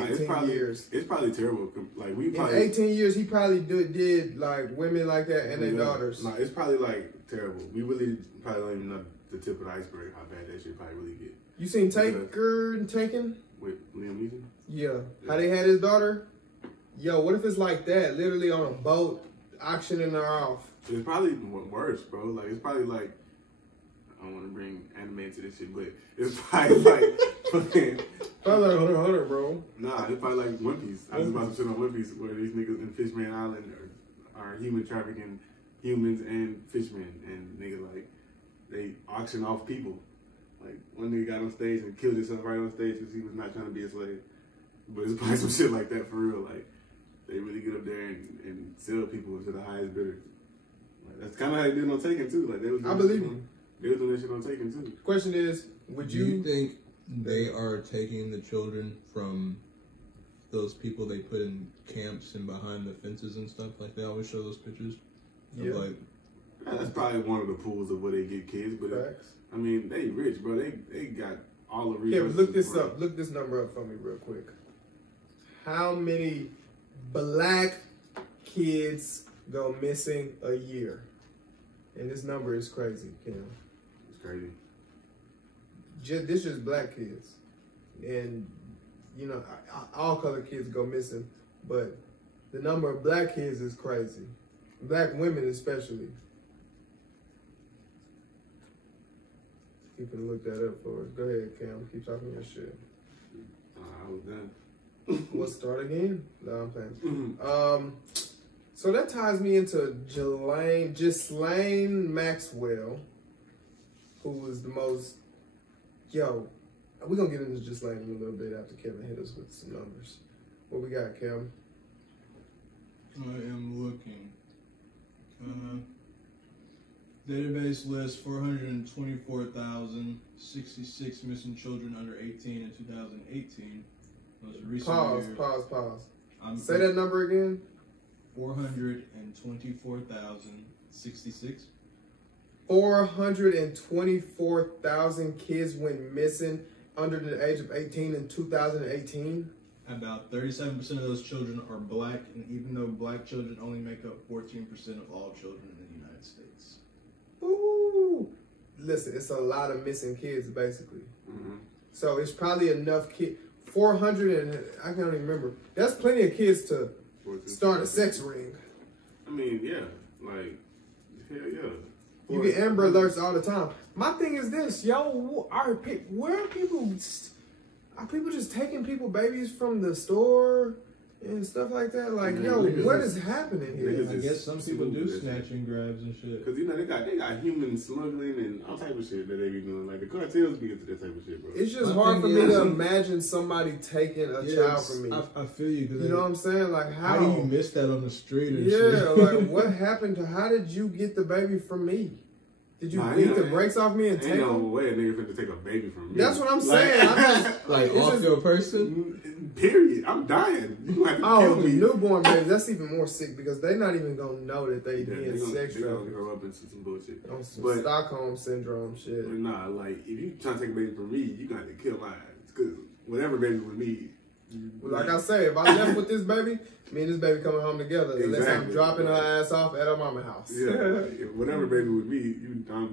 18 years. It's probably terrible. Like in 18 years, he probably did like women like that and their daughters. No, it's probably like terrible. We really probably don't even know the tip of the iceberg how bad that shit probably really get. You seen Taker and Taken? With Liam Neeson? Yeah. How they had his daughter? Yo, what if it's like that? Literally on a boat, auctioning her off. It's probably worse, bro. Like, it's probably like, I don't want to bring anime into this shit, but it's probably like fucking. Probably like Hunter, bro. Nah, it's probably like One Piece. I was about to shit on One Piece where these niggas in Fishman Island are human trafficking humans and fishmen, and niggas like, they auction off people. Like, one nigga got on stage and killed himself right on stage because he was not trying to be a slave. But it's probably some shit like that for real. Like, they really get up there and sell people to the highest bidder. Like, that's kind of how they did on Taken too. Like, they was doing they was doing that shit on Taken too. The question is, would Do you think they are taking the children from those people they put in camps and behind the fences and stuff? Like, they always show those pictures. Yeah. Of like, Yeah, that's probably one of the pools of where they get kids. But Facts. I mean, they rich, bro. They got all the Kevin, resources. look this bro. up. Look this number up for me real quick. How many black kids go missing a year? And this number is crazy, Kim. It's crazy. This is black kids. And, you know, all color kids go missing. But the number of black kids is crazy. Black women especially. You can look that up for us. Go ahead, Cam. Keep talking your shit. I was done. We'll start again. No, I'm playing. Mm-hmm. So that ties me into Ghislaine Maxwell, who was the most. Yo, we're gonna get into Ghislaine in a little bit after Kevin hit us with some numbers. What we got, Kevin? I am looking. Database lists 424,066 missing children under 18 in 2018. Most recent Pause. year. Pause. I'm Say that number again. 424,066. 424,000 kids went missing under the age of 18 in 2018. About 37% of those children are black, and even though black children only make up 14% of all children in the United States. Ooh. Listen, it's a lot of missing kids, basically. Mm-hmm. So it's probably enough kids. 400 and I can't even remember. That's plenty of kids to start a sex ring. I mean, yeah, like, hell yeah. You get Amber Alerts all the time. My thing is this, yo, are people just taking people babies from the store and stuff like that? Like, Man, yo, niggas what is- is happening niggas here? I is guess some people do smooth, snatch and grabs and shit. Because, you know, they got human smuggling and all type of shit that they be doing. Like, the cartels be into that type of shit, bro. It's just My hard for thing me is- to imagine somebody taking a child from me. I feel you. You know what I'm saying? Like, how do you miss that on the street or shit? Yeah, like what happened to? How did you get the baby from me? Did you beat the brakes off me and take Ain't no them? way a nigga finna take a baby from me. That's what I'm saying. I'm just, Like it's off just- your person? Period. I'm dying. You have to Oh, kill the me. newborn babies, that's even more sick because they're not even gonna know that they Yeah, being they gonna sexual grow up into some bullshit. on some But- Stockholm syndrome shit. But nah, like, if you trying to take a baby from me, you got to kill mine. Because whatever baby with me, Like I say, if I left with this baby, me and this baby coming home together unless I'm Exactly. dropping her ass off at her mama's house. yeah, like, whatever baby with me, you not,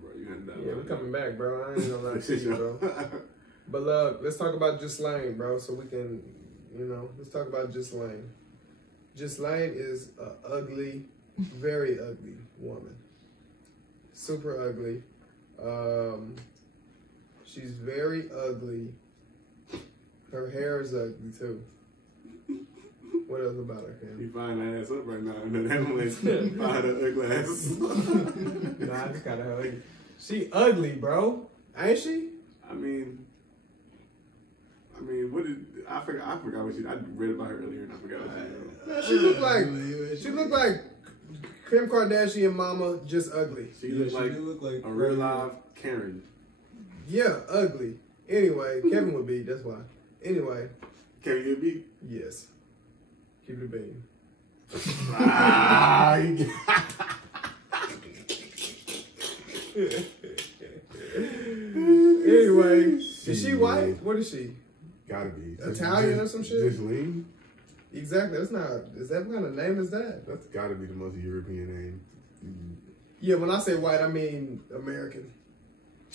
bro. You gotta die. Yeah, we're coming back, bro. I ain't gonna lie to you, bro. But look, let's talk about Ghislaine, bro, so we can, let's talk about Ghislaine. Ghislaine is an ugly, very ugly woman. Super ugly. She's very ugly. Her hair is ugly, too. What else about her, Cam? You find that ass up right now, and then that one find her ugly ass. Nah, I just gotta hug you. She ugly, bro. Ain't she? I mean, what did I forgot what I read about her earlier, and I forgot what Man, she looked like Kim Kardashian mama, just ugly. she Yeah, looked she like do look like a real live Karen. Yeah, ugly. Anyway, Kevin would be, that's why. Anyway, Can you be? yes. Keep it being. Anyway, is she white? What is she? Gotta be Italian or some shit? Ghislaine? Exactly. That's not. Is that what kind of name is that? That's gotta be the most European name. Yeah, when I say white, I mean American.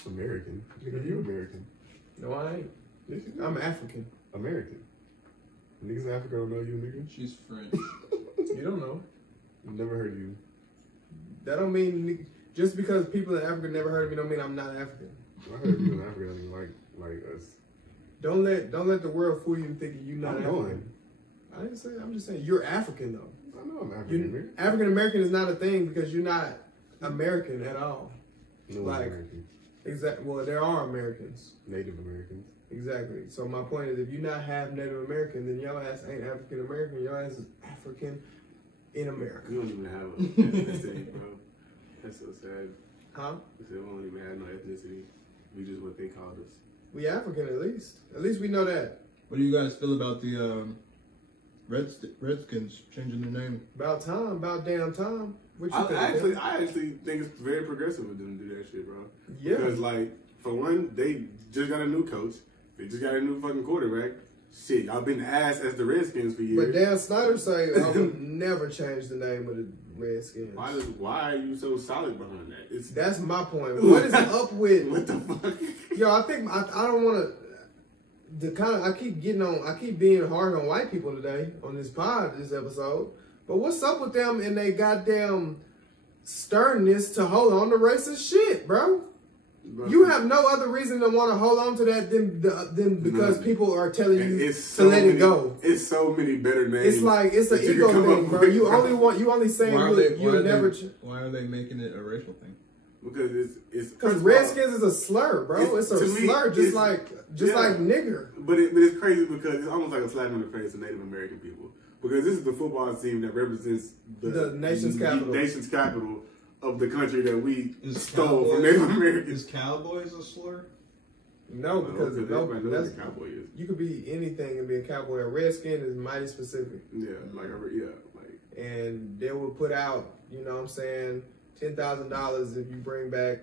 American. Nigga, you American. No, I ain't. Yes, you do. I'm African. American. Niggas in Africa don't know you, nigga. She's French. You don't know. Never heard of you. That don't mean just because people in Africa never heard of me don't mean I'm not African. I heard you in Africa like us. Don't let the world fool you into thinking you're not I'm African. going. I didn't say. I'm just saying you're African though. I know I'm African. African American is not a thing because you're not American at all. No like- American. Exactly. Well, there are Americans. Native Americans. Exactly. So my point is, if you're not half Native American, then your ass ain't African American. Your ass is African in America. We don't even have an ethnicity, bro. That's so sad. Huh? We said we don't even have no ethnicity. We just what they called us. We African at least. At least we know that. What do you guys feel about the Redskins changing their name? About time. About damn time. What you think? I actually think it's very progressive of them to do that shit, bro. Yeah. Because, like, for one, they just got a new coach. They just got a new fucking quarterback. Shit, y'all been ass as the Redskins for years. But Dan Snyder say I would never change the name of the Redskins. Why are you so solid behind that? That's my point. What is up with? What the fuck? Yo, I think I don't want to. I keep being hard on white people today on this episode. But what's up with them and they goddamn sternness to hold on to racist shit, bro? You have no other reason to want to hold on to that than because people are telling you to let it go. It's so many better names. It's like it's an ego thing, bro. You only saying you'll never. Why are they making it a racial thing? Because Redskins is a slur, bro. It's a slur, just like nigger. But it's crazy because it's almost like a slap in the face of Native American people. Because this is the football team that represents the nation's capital of the country that we stole from Native Americans. Is Cowboys a slur? No, because everybody knows what a cowboy is. You could be anything and be a cowboy. A redskin is mighty specific. And they will put out, you know what I'm saying, $10,000 if you bring back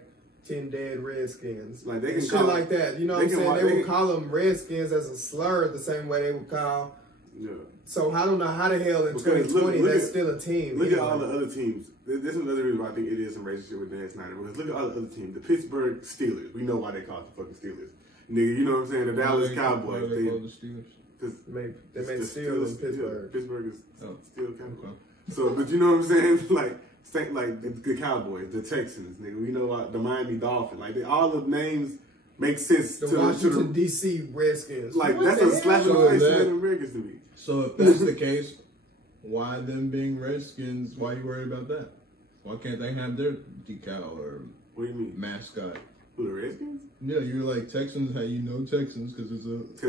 10 dead Redskins. Like they can shit like that. You know what I'm saying? They would call them Redskins as a slur the same way they would call. Yeah. So I don't know how the hell in 2020 that's still a team. Look at all the other teams. This is another reason why I think it is some racist shit with Dan Snyder. Because look at all the other teams. The Pittsburgh Steelers. We know why they call it the fucking Steelers. Nigga, you know what I'm saying? The Dallas Cowboys. They call the Steelers? They made Steelers in Pittsburgh. Pittsburgh is still Cowboys. Okay. So, but you know what I'm saying? Like the Cowboys, the Texans, nigga. We know the Miami Dolphins. Like all the names make sense. The Washington D.C. Redskins. Like that's a slap in the face of Americans to me. So if that's the case, why them being Redskins? Why are you worried about that? Why can't they have their decal or what do you mean mascot? Who, the Redskins? Yeah, you're like Texans. How you know Texans? Because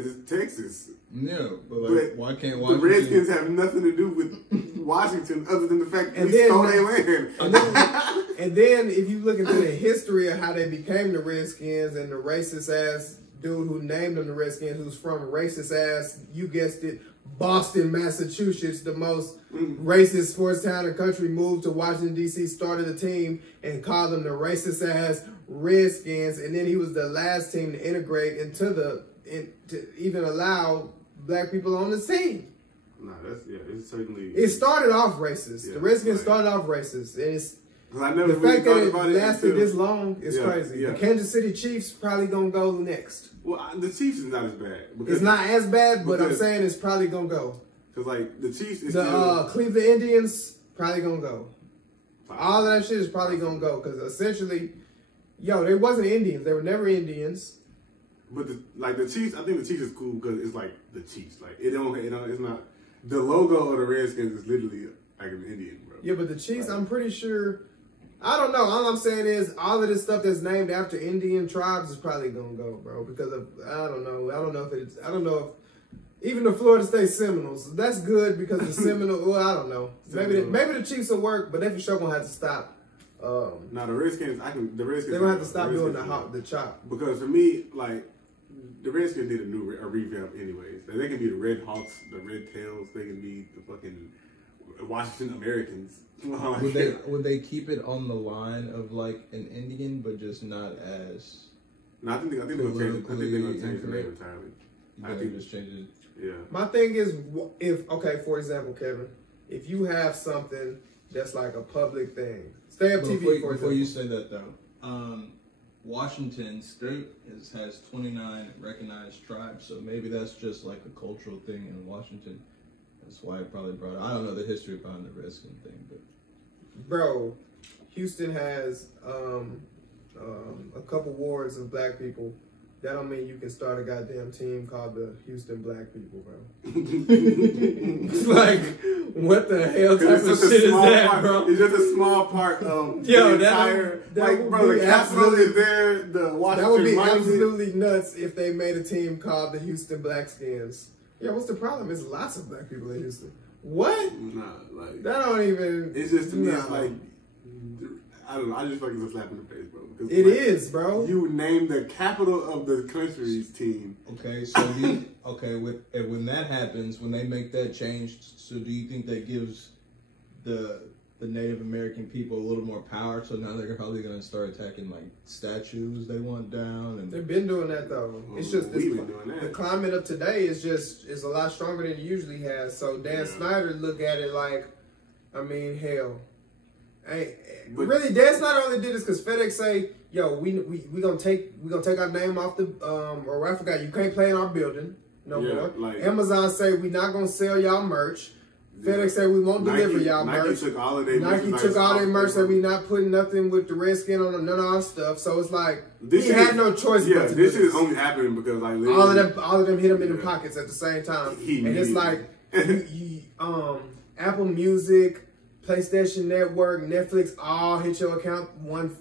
it's Texas. Yeah, but why can't Washington? The Redskins have nothing to do with Washington other than the fact that we stole their land. And then if you look into the history of how they became the Redskins and the racist ass dude who named them the Redskins, who's from racist ass, you guessed it, Boston, Massachusetts, the most racist sports town in the country, moved to Washington, D.C., started a team and called them the racist ass Redskins. And then he was the last team to integrate to even allow black people on the team. Nah, it's certainly... It started off racist. The Redskins started off racist. And it's... I never the fact that it lasted this long is crazy. Yeah. The Kansas City Chiefs probably gonna go next. Well, the Chiefs is not as bad. It's not as bad, but I'm saying it's probably gonna go. Because like the Chiefs, is Cleveland Indians probably gonna go. All of that shit is probably gonna go because essentially, they wasn't Indians. They were never Indians. But the Chiefs, I think the Chiefs is cool because it's like the Chiefs. Like it's not the logo of the Redskins is literally like an Indian, bro. Yeah, but the Chiefs, I'm pretty sure. I don't know. All I'm saying is all of this stuff that's named after Indian tribes is probably gonna go, bro. Because of I don't know if even the Florida State Seminoles. That's good because the Seminoles. Well, I don't know. Maybe the Chiefs will work, but they for sure gonna have to stop. The Redskins. The Redskins. They're gonna have to stop doing the chop. Because for me, like the Redskins need a revamp, anyways. They can be the Red Hawks, the Red Tails. They can be the fucking Washington Americans. Would they keep it on the line of like an Indian, but just not as? No, I think they're gonna change the name entirely. I think just change it. Yeah. My thing is, for example, Kevin, if you have something that's like a public thing, stay up TV for example. Before you say that though, Washington State has 29 recognized tribes, so maybe that's just like a cultural thing in Washington. That's why it probably brought. I don't know the history behind the Redskin thing, but bro, Houston has a couple wards of black people. That don't mean you can start a goddamn team called the Houston Black People, bro. It's like, what the hell type of shit is that, bro? It's just a small part of the entire. The capital is there. The Washington. That would be absolutely nuts if they made a team called the Houston Blackskins. Yeah, what's the problem? There's lots of black people in Houston. What? Nah, like that don't even. It's just to me, it's like I don't know. I just feel like it's a slap in the face, bro. Because it is, bro. You named the capital of the country's team. Okay, so when that happens, when they make that change, so do you think that gives the the Native American people a little more power, so now they're probably going to start attacking like statues they want down. And they've been doing that though. It's just we've been doing that. The climate of today is a lot stronger than it usually has. So Dan Snyder look at it like, I mean, hell, really Dan Snyder only did this because FedEx say, yo, we gonna take our name off the or I forgot, you can't play in our building no more. Like, Amazon say we not gonna sell y'all merch. FedEx said we won't deliver y'all merch. Nike took all of their merch, said we not putting nothing with the Redskin on none of our stuff. So it's like he had no choice. Yeah, this is only happening because like all of them hit him in the pockets at the same time, and it's like Apple Music, PlayStation Network, Netflix all hit your account.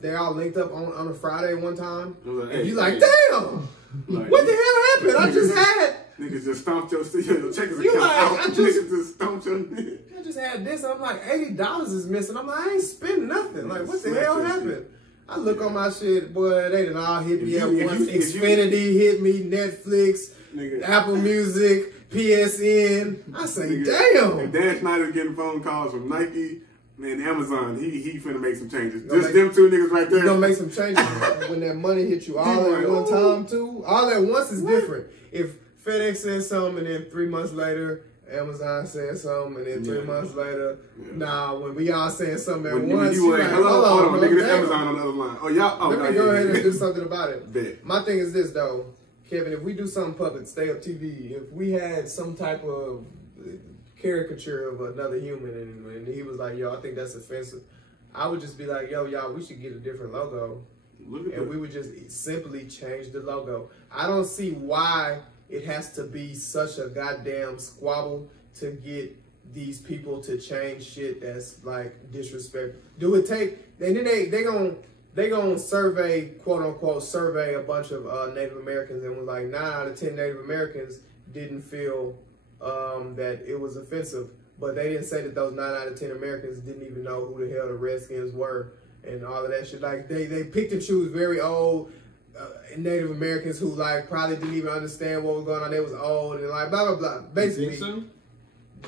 They all linked up on a Friday one time, and you like, damn, what the hell happened? I just had. Niggas just stomped your checkers account out. Niggas just stomped your I just had this. I'm like, $80 is missing. I'm like, I ain't spending nothing. Like, what the hell happened? I look on my shit, boy, they done all hit me at once. Xfinity hit me, Netflix, Apple Music, PSN. I say, damn. And Dan Snyder's getting phone calls from Nike and Amazon. He finna make some changes. Just them two niggas right there. He gonna make some changes when that money hit you all at one time, too. All at once is different. If FedEx says something, and then 3 months later, Amazon says something, and then 3 months later, when we all saying something at once, you like, hold on, nigga, this Amazon on the other line. Oh, y'all, let me go ahead and do something about it. Bet. My thing is this, though, Kevin, if we do something public, stay up TV, if we had some type of caricature of another human, and he was like, yo, I think that's offensive, I would just be like, yo, y'all, we should get a different logo. And we would just simply change the logo. I don't see why it has to be such a goddamn squabble to get these people to change shit that's like disrespectful. Do it take? And then they gonna survey, quote unquote, survey a bunch of Native Americans, and was like 9 out of 10 Native Americans didn't feel that it was offensive, but they didn't say that those 9 out of 10 Americans didn't even know who the hell the Redskins were and all of that shit. Like they picked and choose very old. Native Americans who like probably didn't even understand what was going on. They was old and like blah blah blah. Basically,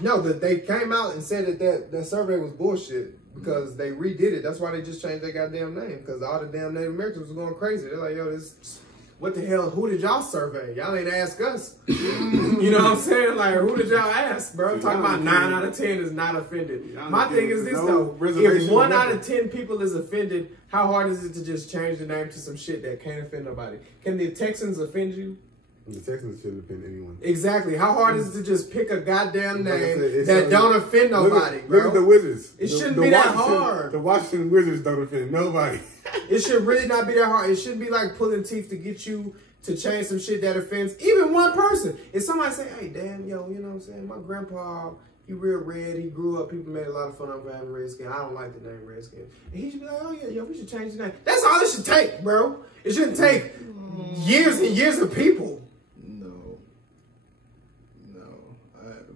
no, that they came out and said that survey was bullshit because they redid it. That's why they just changed their goddamn name because all the damn Native Americans was going crazy. They're like, yo, this. What the hell? Who did y'all survey? Y'all ain't ask us. You know what I'm saying? Like, who did y'all ask, bro? Talking about 9 out of 10 is not offended. My thing is this, though. If 1 out of 10 people is offended, how hard is it to just change the name to some shit that can't offend nobody? Can the Texans offend you? The Texans shouldn't offend anyone. Exactly. How hard is it to just pick a goddamn name that don't offend nobody, bro? Look at the Wizards. It shouldn't be that hard. The Washington Wizards don't offend nobody. It should really not be that hard. It shouldn't be like pulling teeth to get you to change some shit that offends even one person. If somebody say, hey, damn, yo, you know what I'm saying? My grandpa, he real red. He grew up. People made a lot of fun of him having Redskin. I don't like the name Redskin. And he should be like, oh, yeah, yo, we should change the name. That's all it should take, bro. It shouldn't take years and years of people.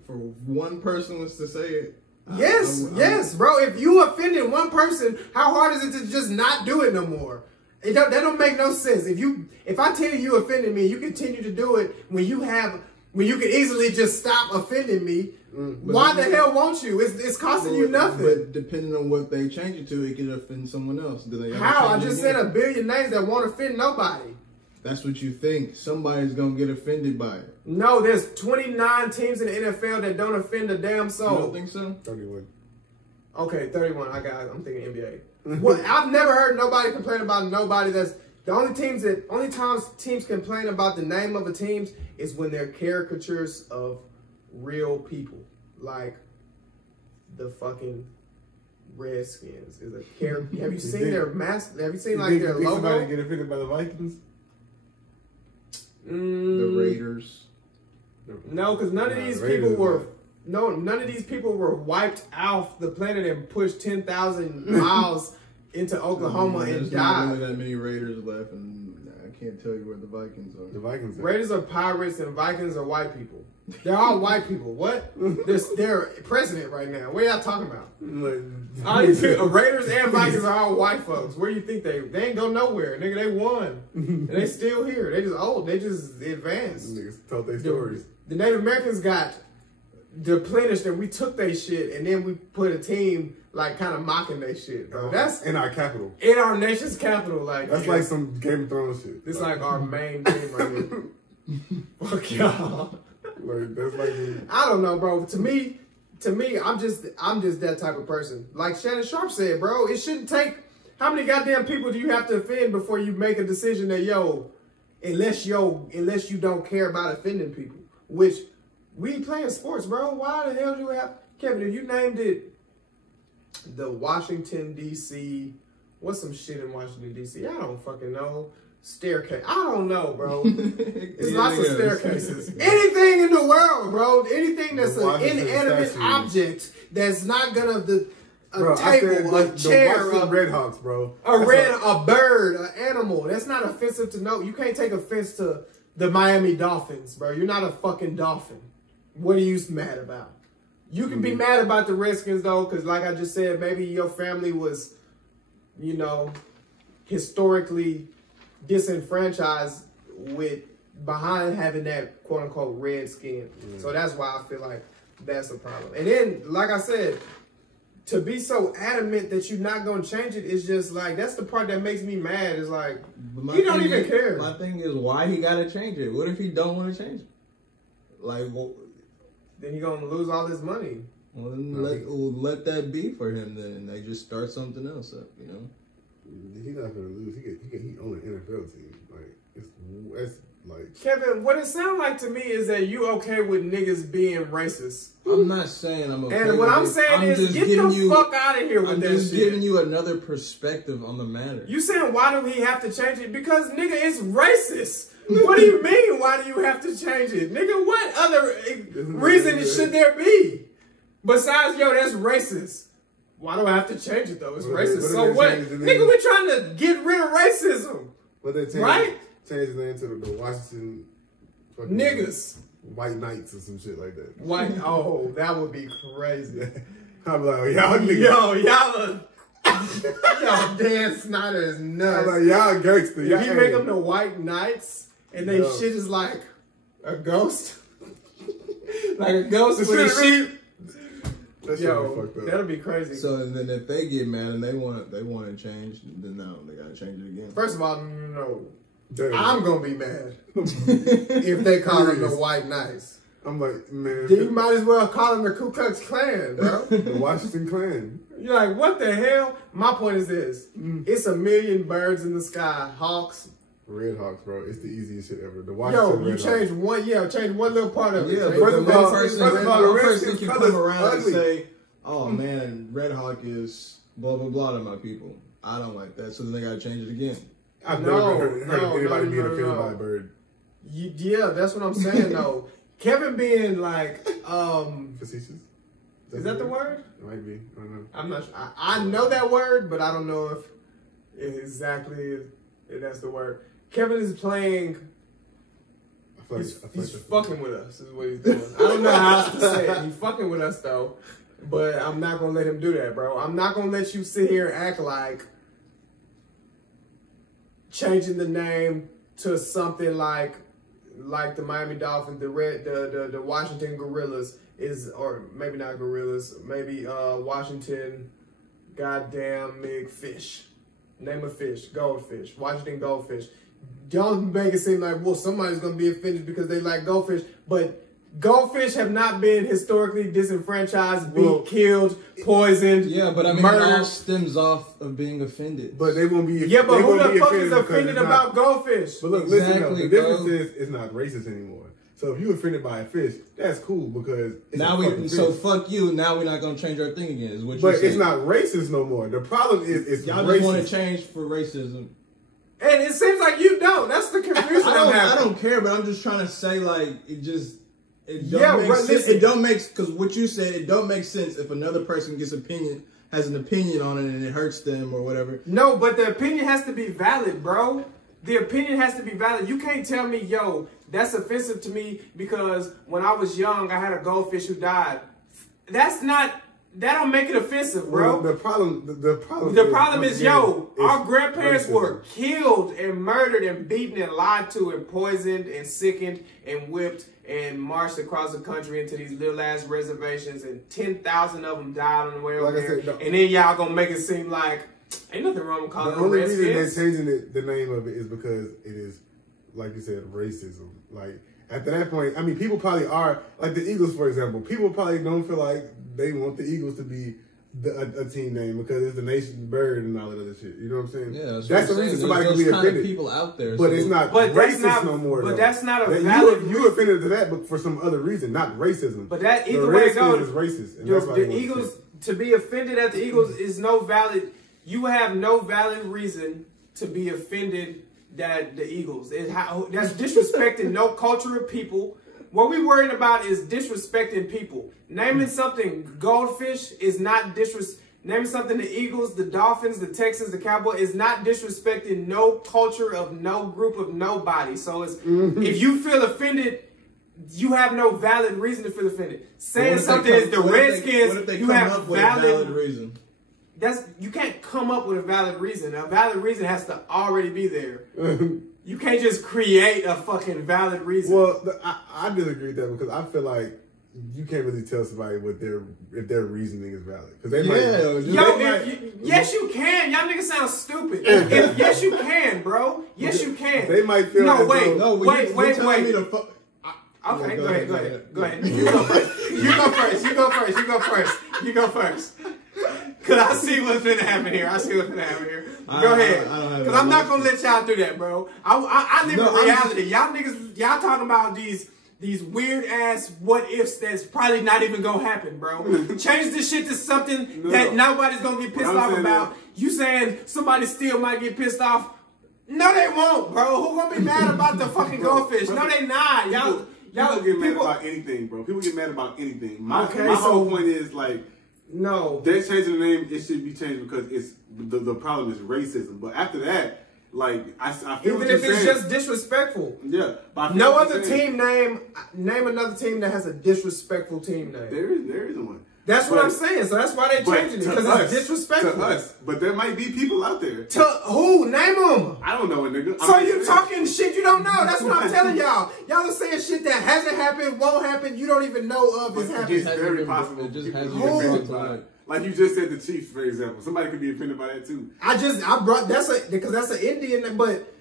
For one person was to say it. Yes, bro. If you offended one person, how hard is it to just not do it no more? That don't make no sense. If I tell you offended me, you continue to do it when you can easily just stop offending me. Why the hell won't you? It's costing you nothing. But depending on what they change it to, it could offend someone else. Do they How? I just said a billion names that won't offend nobody. That's what you think. Somebody's going to get offended by it. No, there's 29 teams in the NFL that don't offend a damn soul. You don't think so? 31. Okay, 31. I'm thinking NBA. Well, I've never heard nobody complain about nobody that's... The only times teams complain about the name of a team is when they're caricatures of real people. Like the fucking Redskins is a character. Have you seen their mask? Have you seen like their logo? Somebody get offended by the Vikings? The Raiders. No, because none of these people were wiped off the planet and pushed 10,000 miles into Oklahoma and died. There's not really that many Raiders left, and I can't tell you where the Vikings are. The Vikings. Raiders are pirates, and Vikings are white people. They're all white people. What? They're president right now. What are y'all talking about? Raiders and Vikings are all white folks. Where you think they ain't go nowhere, nigga? They won, and they still here. They just old. They just advanced. Niggas told their stories. The Native Americans got deplenished, and we took their shit, and then we put a team like kind of mocking that shit, bro. That's in our capital. In our nation's capital, like that's like some Game of Thrones shit. It's like our main thing right here. Fuck y'all. Like that's like I don't know, bro. To me, I'm just that type of person. Like Shannon Sharp said, bro, it shouldn't take. How many goddamn people do you have to offend before you make a decision that unless you don't care about offending people, which we playing sports, bro. Why the hell do you have Kevin? If you named it the Washington D.C., what's some shit in Washington D.C.? I don't fucking know. Staircase. I don't know, bro. There's lots of staircases. Anything in the world, bro. Anything that's an inanimate object that's not gonna a table, a chair, the Red Hawks, bro. A bird, an animal. That's not offensive to know. You can't take offense to the Miami Dolphins, bro. You're not a fucking dolphin. What are you mad about? You can be mad about the Redskins though, because like I just said, maybe your family was, historically disenfranchised behind having that quote unquote red skin. So that's why I feel like that's a problem. And then, like I said, to be so adamant that you're not gonna change it is just like that's the part that makes me mad. Is like you don't even care. My thing is why he gotta change it. What if he don't want to change it? Like, well, then he gonna lose all his money. Well, then let that be for him. Then and they just start something else up. He's not gonna lose. He own an NFL team. Like it's like Kevin. What it sounds like to me is that you okay with niggas being racist. I'm not saying I'm okay. And what I'm saying is, get the fuck out of here with that shit. I'm just giving you another perspective on the matter. You saying why do he have to change it? Because nigga, it's racist. What do you mean? Why do you have to change it, nigga? What other reason should there be besides that's racist? Why do I have to change it though? It's racist. So what? Nigga, we're trying to get rid of racism. But they right? Change the name to the Washington niggas. White Knights or some shit like that. White, oh, that would be crazy. I'm like, y'all niggas. Y'all Dan Snyder is nuts. I'm like, y'all gangster. If you make them the White Knights and they shit is like a ghost. Like a ghost with a sheep. That'll be crazy. So then if they get mad and they want to change, then no, they gotta change it again. First of all, no. I'm gonna be mad if they call them the White Knights. I'm like, man. Then you might as well call them the Ku Klux Klan, bro. The Washington Klan. You're like, what the hell? My point is this. It's a million birds in the sky. Hawks. Red Hawks, bro. It's the easiest shit ever. The Washington you change one, change one little part of it. Yeah, first of all, the person can come around and say, oh man, Red Hawk is blah, blah, blah to my people. I don't like that, so then they gotta change it again. I've never heard anybody being offended by a bird. Yeah, that's what I'm saying though. Kevin being like, facetious? Is that the word? It might be. I don't know. I'm not sure. I know that word, but I don't know if exactly if that's the word. Kevin is playing. He's fucking with us, is what he's doing. I don't know how else to say it. He's fucking with us though, but I'm not gonna let him do that, bro. I'm not gonna let you sit here and act like changing the name to something like the Miami Dolphins, the Washington Gorillas is, or maybe not Gorillas, maybe Washington goddamn big fish. Name a fish, goldfish, Washington goldfish. Don't make it seem like, well, somebody's gonna be offended because they like goldfish, but goldfish have not been historically disenfranchised, killed, poisoned. Yeah, but I mean, murdered. it all stems off of being offended. But they won't be. Yeah, but who the fuck is offended about goldfish? But look, listen, though, the difference is it's not racist anymore. So if you offended by a fish, that's cool because it's now fuck you. Now we're not gonna change our thing again. Is what but it's not racist no more. The problem is it's y'all racist. just want to change for racism. And it seems like you don't. That's the confusion. I don't care, but I'm just trying to say like it don't make sense. It don't make, because what you said, it don't make sense if another person has an opinion on it and it hurts them or whatever. No, but the opinion has to be valid, bro. The opinion has to be valid. You can't tell me, yo, that's offensive to me because when I was young, I had a goldfish who died. That's not that don't make it offensive, bro. Well, the problem is, our grandparents were killed and murdered and beaten and lied to and poisoned and sickened and whipped and marched across the country into these little ass reservations, and 10,000 of them died on the way over there. And then y'all gonna make it seem like ain't nothing wrong with calling it Redskins. The only reason they're changing the name of it is because it is, like you said, racism. Like, after that point, I mean, people probably are, like the Eagles, for example. People probably don't feel like they want the Eagles to be a team name because it's the nation's bird and all that other shit. You know what I'm saying? Yeah, that's the reason somebody can be offended. People out there, but it's not racist no more. But that's not a valid. You offended to that, but for some other reason, not racism. But that either way it goes, is racist. And the Eagles, to be offended at the Eagles is no valid. You have no valid reason to be offended that the Eagles. That's disrespecting no culture of people. What we worrying about is disrespecting people. Naming something goldfish is not naming something the Eagles, the Dolphins, the Texans, the Cowboys is not disrespecting no culture of no group of nobody. So it's if you feel offended, you have no valid reason to feel offended. Saying something is the Redskins, you have valid reason. You can't come up with a valid reason. A valid reason has to already be there. You can't just create a fucking valid reason. Well, I disagree with that because I feel like you can't really tell somebody if their reasoning is valid because they yes, you can. Y'all niggas sound stupid. Yes, you can, bro. Yes, you can. They might feel wait. Okay, go ahead. You go first. Cause I see what's gonna happen here. Go ahead. Cause I'm not gonna let y'all do that, bro. I live in reality. Y'all niggas, y'all talking about these weird ass what ifs that's probably not even gonna happen, bro. Change this shit to something that nobody's gonna get pissed off about. You saying somebody still might get pissed off? No, they won't, bro. Who gonna be mad about the fucking goldfish? No, they not. Y'all get mad about anything, bro. People get mad about anything. My whole point is like. No, they're changing the name. It should be changed because it's the problem is racism. But after that, like I feel even if it's just disrespectful. Yeah, but no other team name another team that has a disrespectful team name. There isn't one. That's what I'm saying. So that's why they're changing it because it's disrespectful to us. But there might be people out there. To who? Name them. I don't know, nigga. So you talking shit you don't know. That's what I'm telling y'all. Y'all are saying shit that hasn't happened, won't happen. You don't even know of is happening. It's very possible. It just hasn't. Like you just said, the Chiefs, for example. Somebody could be offended by that too. I brought because that's an Indian, but.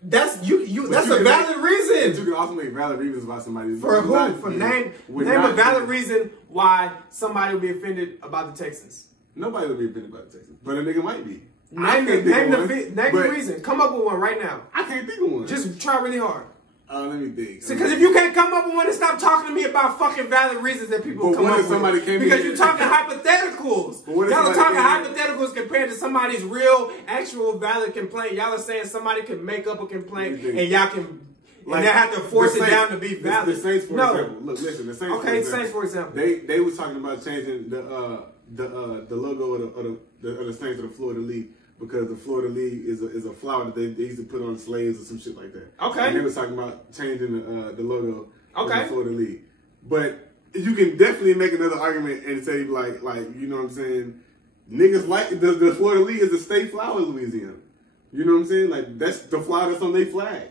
That's that's a valid reason. You can also make valid reasons why somebody for who? For name a valid reason why somebody would be offended about the Texans. Nobody would be offended about the Texans, but a nigga might be. Name the reason. Come up with one right now. I can't think of one. Just try really hard. Let me think. Because if you can't come up with one, then stop talking to me about fucking valid reasons that people come up with. Because you're talking hypotheticals. Y'all are talking hypotheticals compared to somebody's real, actual, valid complaint. Y'all are saying somebody can make up a complaint and y'all can, and they have to force it down to be valid. The Saints, for example. Look, listen. The Saints. Okay, Saints, for example. They was talking about changing the logo of the Saints of the Florida League. Because the Florida League is a flower that they used to put on slaves or some shit like that. Okay. And they was talking about changing the logo of the Florida League. But you can definitely make another argument and say like you know what I'm saying? Niggas like the Florida League is the state flower of Louisiana. You know what I'm saying? Like that's the flower that's on their flag.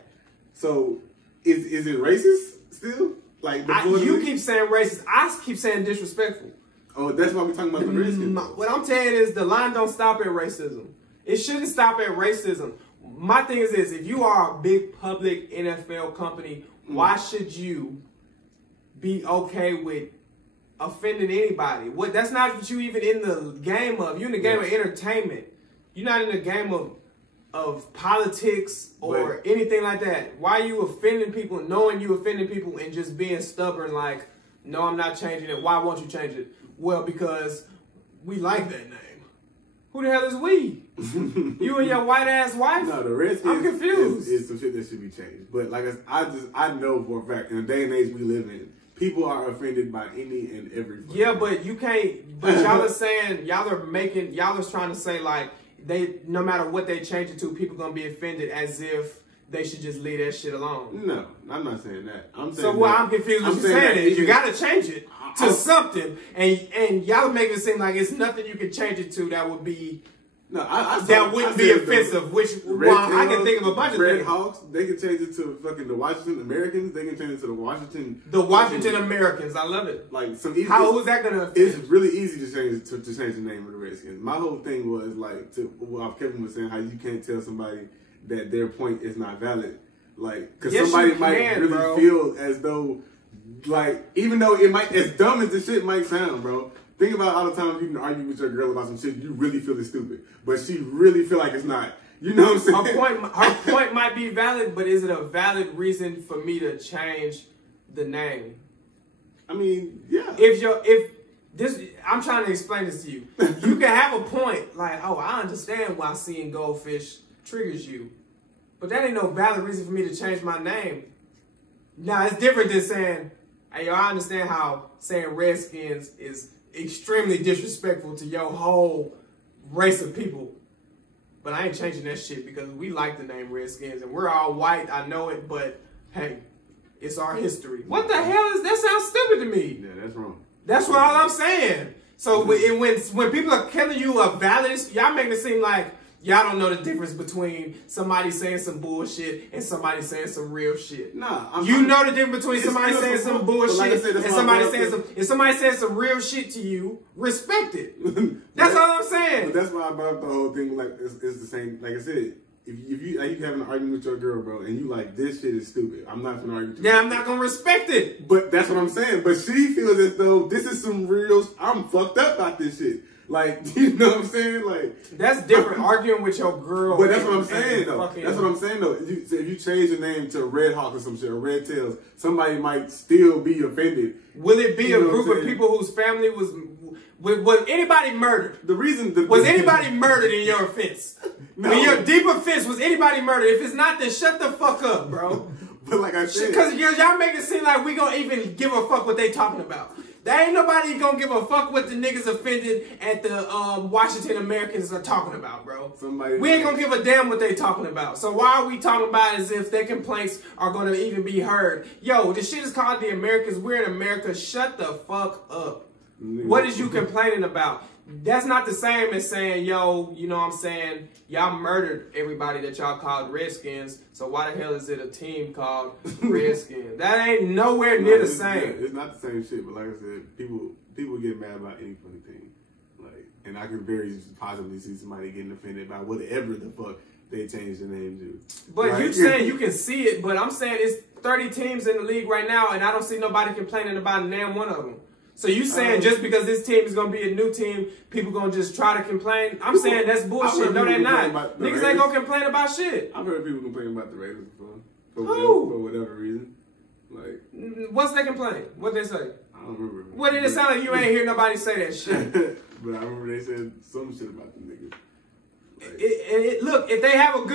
So is it racist still? Like you keep saying racist. I keep saying disrespectful. Oh, that's why we're talking about the Redskins. What I'm saying is the line don't stop at racism. It shouldn't stop at racism. My thing is this: if you are a big public NFL company, why should you be okay with offending anybody? That's not what you even in the game of. You're in the game of entertainment. You're not in the game of politics or anything like that. Why are you offending people, knowing you offending people, and just being stubborn like, no, I'm not changing it. Why won't you change it? Well, because we like that name. Who the hell is we? You and your white ass wife? No, the Redskins. I'm confused. Is some shit that should be changed. But like I know for a fact, in the day and age we live in, people are offended by any and every. Yeah, but you can't. But y'all are saying y'all are trying to say like no matter what they change it to, people gonna be offended as if they should just leave that shit alone. No, I'm not saying that. I'm saying so what I'm confused with you saying is you gotta change it to something, and y'all make it seem like it's nothing you can change it to that would be. No, that wouldn't be offensive. Which I can think of a bunch of Red things. Hawks, they can change it to fucking the Washington Americans. They can change it to the Washington. The Washington Americans. I love it. Like some easy. How is that gonna affect? It's really easy to change the name of the Redskins. My whole thing was like, Kevin was saying how you can't tell somebody that their point is not valid. Like, because somebody might really feel as though, like, even though it might, as dumb as the shit might sound, bro. Think about all the time you can argue with your girl about some shit you really feel is stupid, but she really feel like it's not. You know what I'm saying? Her point might be valid, but is it a valid reason for me to change the name? I mean, yeah. I'm trying to explain this to you. You can have a point like, oh, I understand why seeing goldfish triggers you, but that ain't no valid reason for me to change my name. Now it's different than saying, hey, yo, I understand how saying Redskins is extremely disrespectful to your whole race of people, but I ain't changing that shit because we like the name Redskins and we're all white. I know it, but hey, it's our history. What the hell is that? Sounds stupid to me. Yeah, that's wrong. That's what all I'm saying. So when people are killing you a valid, y'all making it seem like y'all don't know the difference between somebody saying some bullshit and somebody saying some real shit. Nah, you know the difference between somebody saying some bullshit and somebody saying some. If somebody says some real shit to you, respect it. That's all I'm saying. But that's why I brought up the whole thing. Like it's the same. Like I said, if you having an argument with your girl, bro, and you like this shit is stupid, I'm not gonna argue with you. Yeah, I'm not gonna respect it. But that's what I'm saying. But she feels as though this is some real. I'm fucked up about this shit. Like, you know what I'm saying? Like, that's different. Arguing with your girl. But that's what I'm saying, though. That's what I'm saying, though. If you change your name to Red Hawk or some shit, or Red Tails, somebody might still be offended. Will it be a group of people whose family was anybody murdered? Was anybody murdered in your offense? No. In your deep offense, was anybody murdered? If it's not, then shut the fuck up, bro. But like I said, because y'all make it seem like we gonna even give a fuck what they talking about. There ain't nobody gonna give a fuck what the niggas offended at the Washington Americans are talking about, bro. We ain't gonna give a damn what they talking about. So why are we talking about it as if their complaints are gonna even be heard? Yo, this shit is called the Americans. We're in America. Shut the fuck up. What is you complaining about? That's not the same as saying, yo, you know what I'm saying? Y'all murdered everybody that y'all called Redskins, so why the hell is it a team called Redskins? That ain't nowhere near the same. Yeah, it's not the same shit, but like I said, people get mad about any funny thing. Like, and I can very possibly see somebody getting offended by whatever the fuck they changed the name to. But like, you saying you can see it, but I'm saying it's 30 teams in the league right now, and I don't see nobody complaining about damn one of them. So you saying just because this team is going to be a new team, people going to just try to complain? I'm saying that's bullshit. No, they're not. Niggas ain't going to complain about shit. I've heard people complain about the Raiders before. For whatever reason. Like, what's they complain? What they say? I don't remember. What did it sound like you ain't hear nobody say that shit? But I remember they said some shit about the niggas. Like, look, if they have a good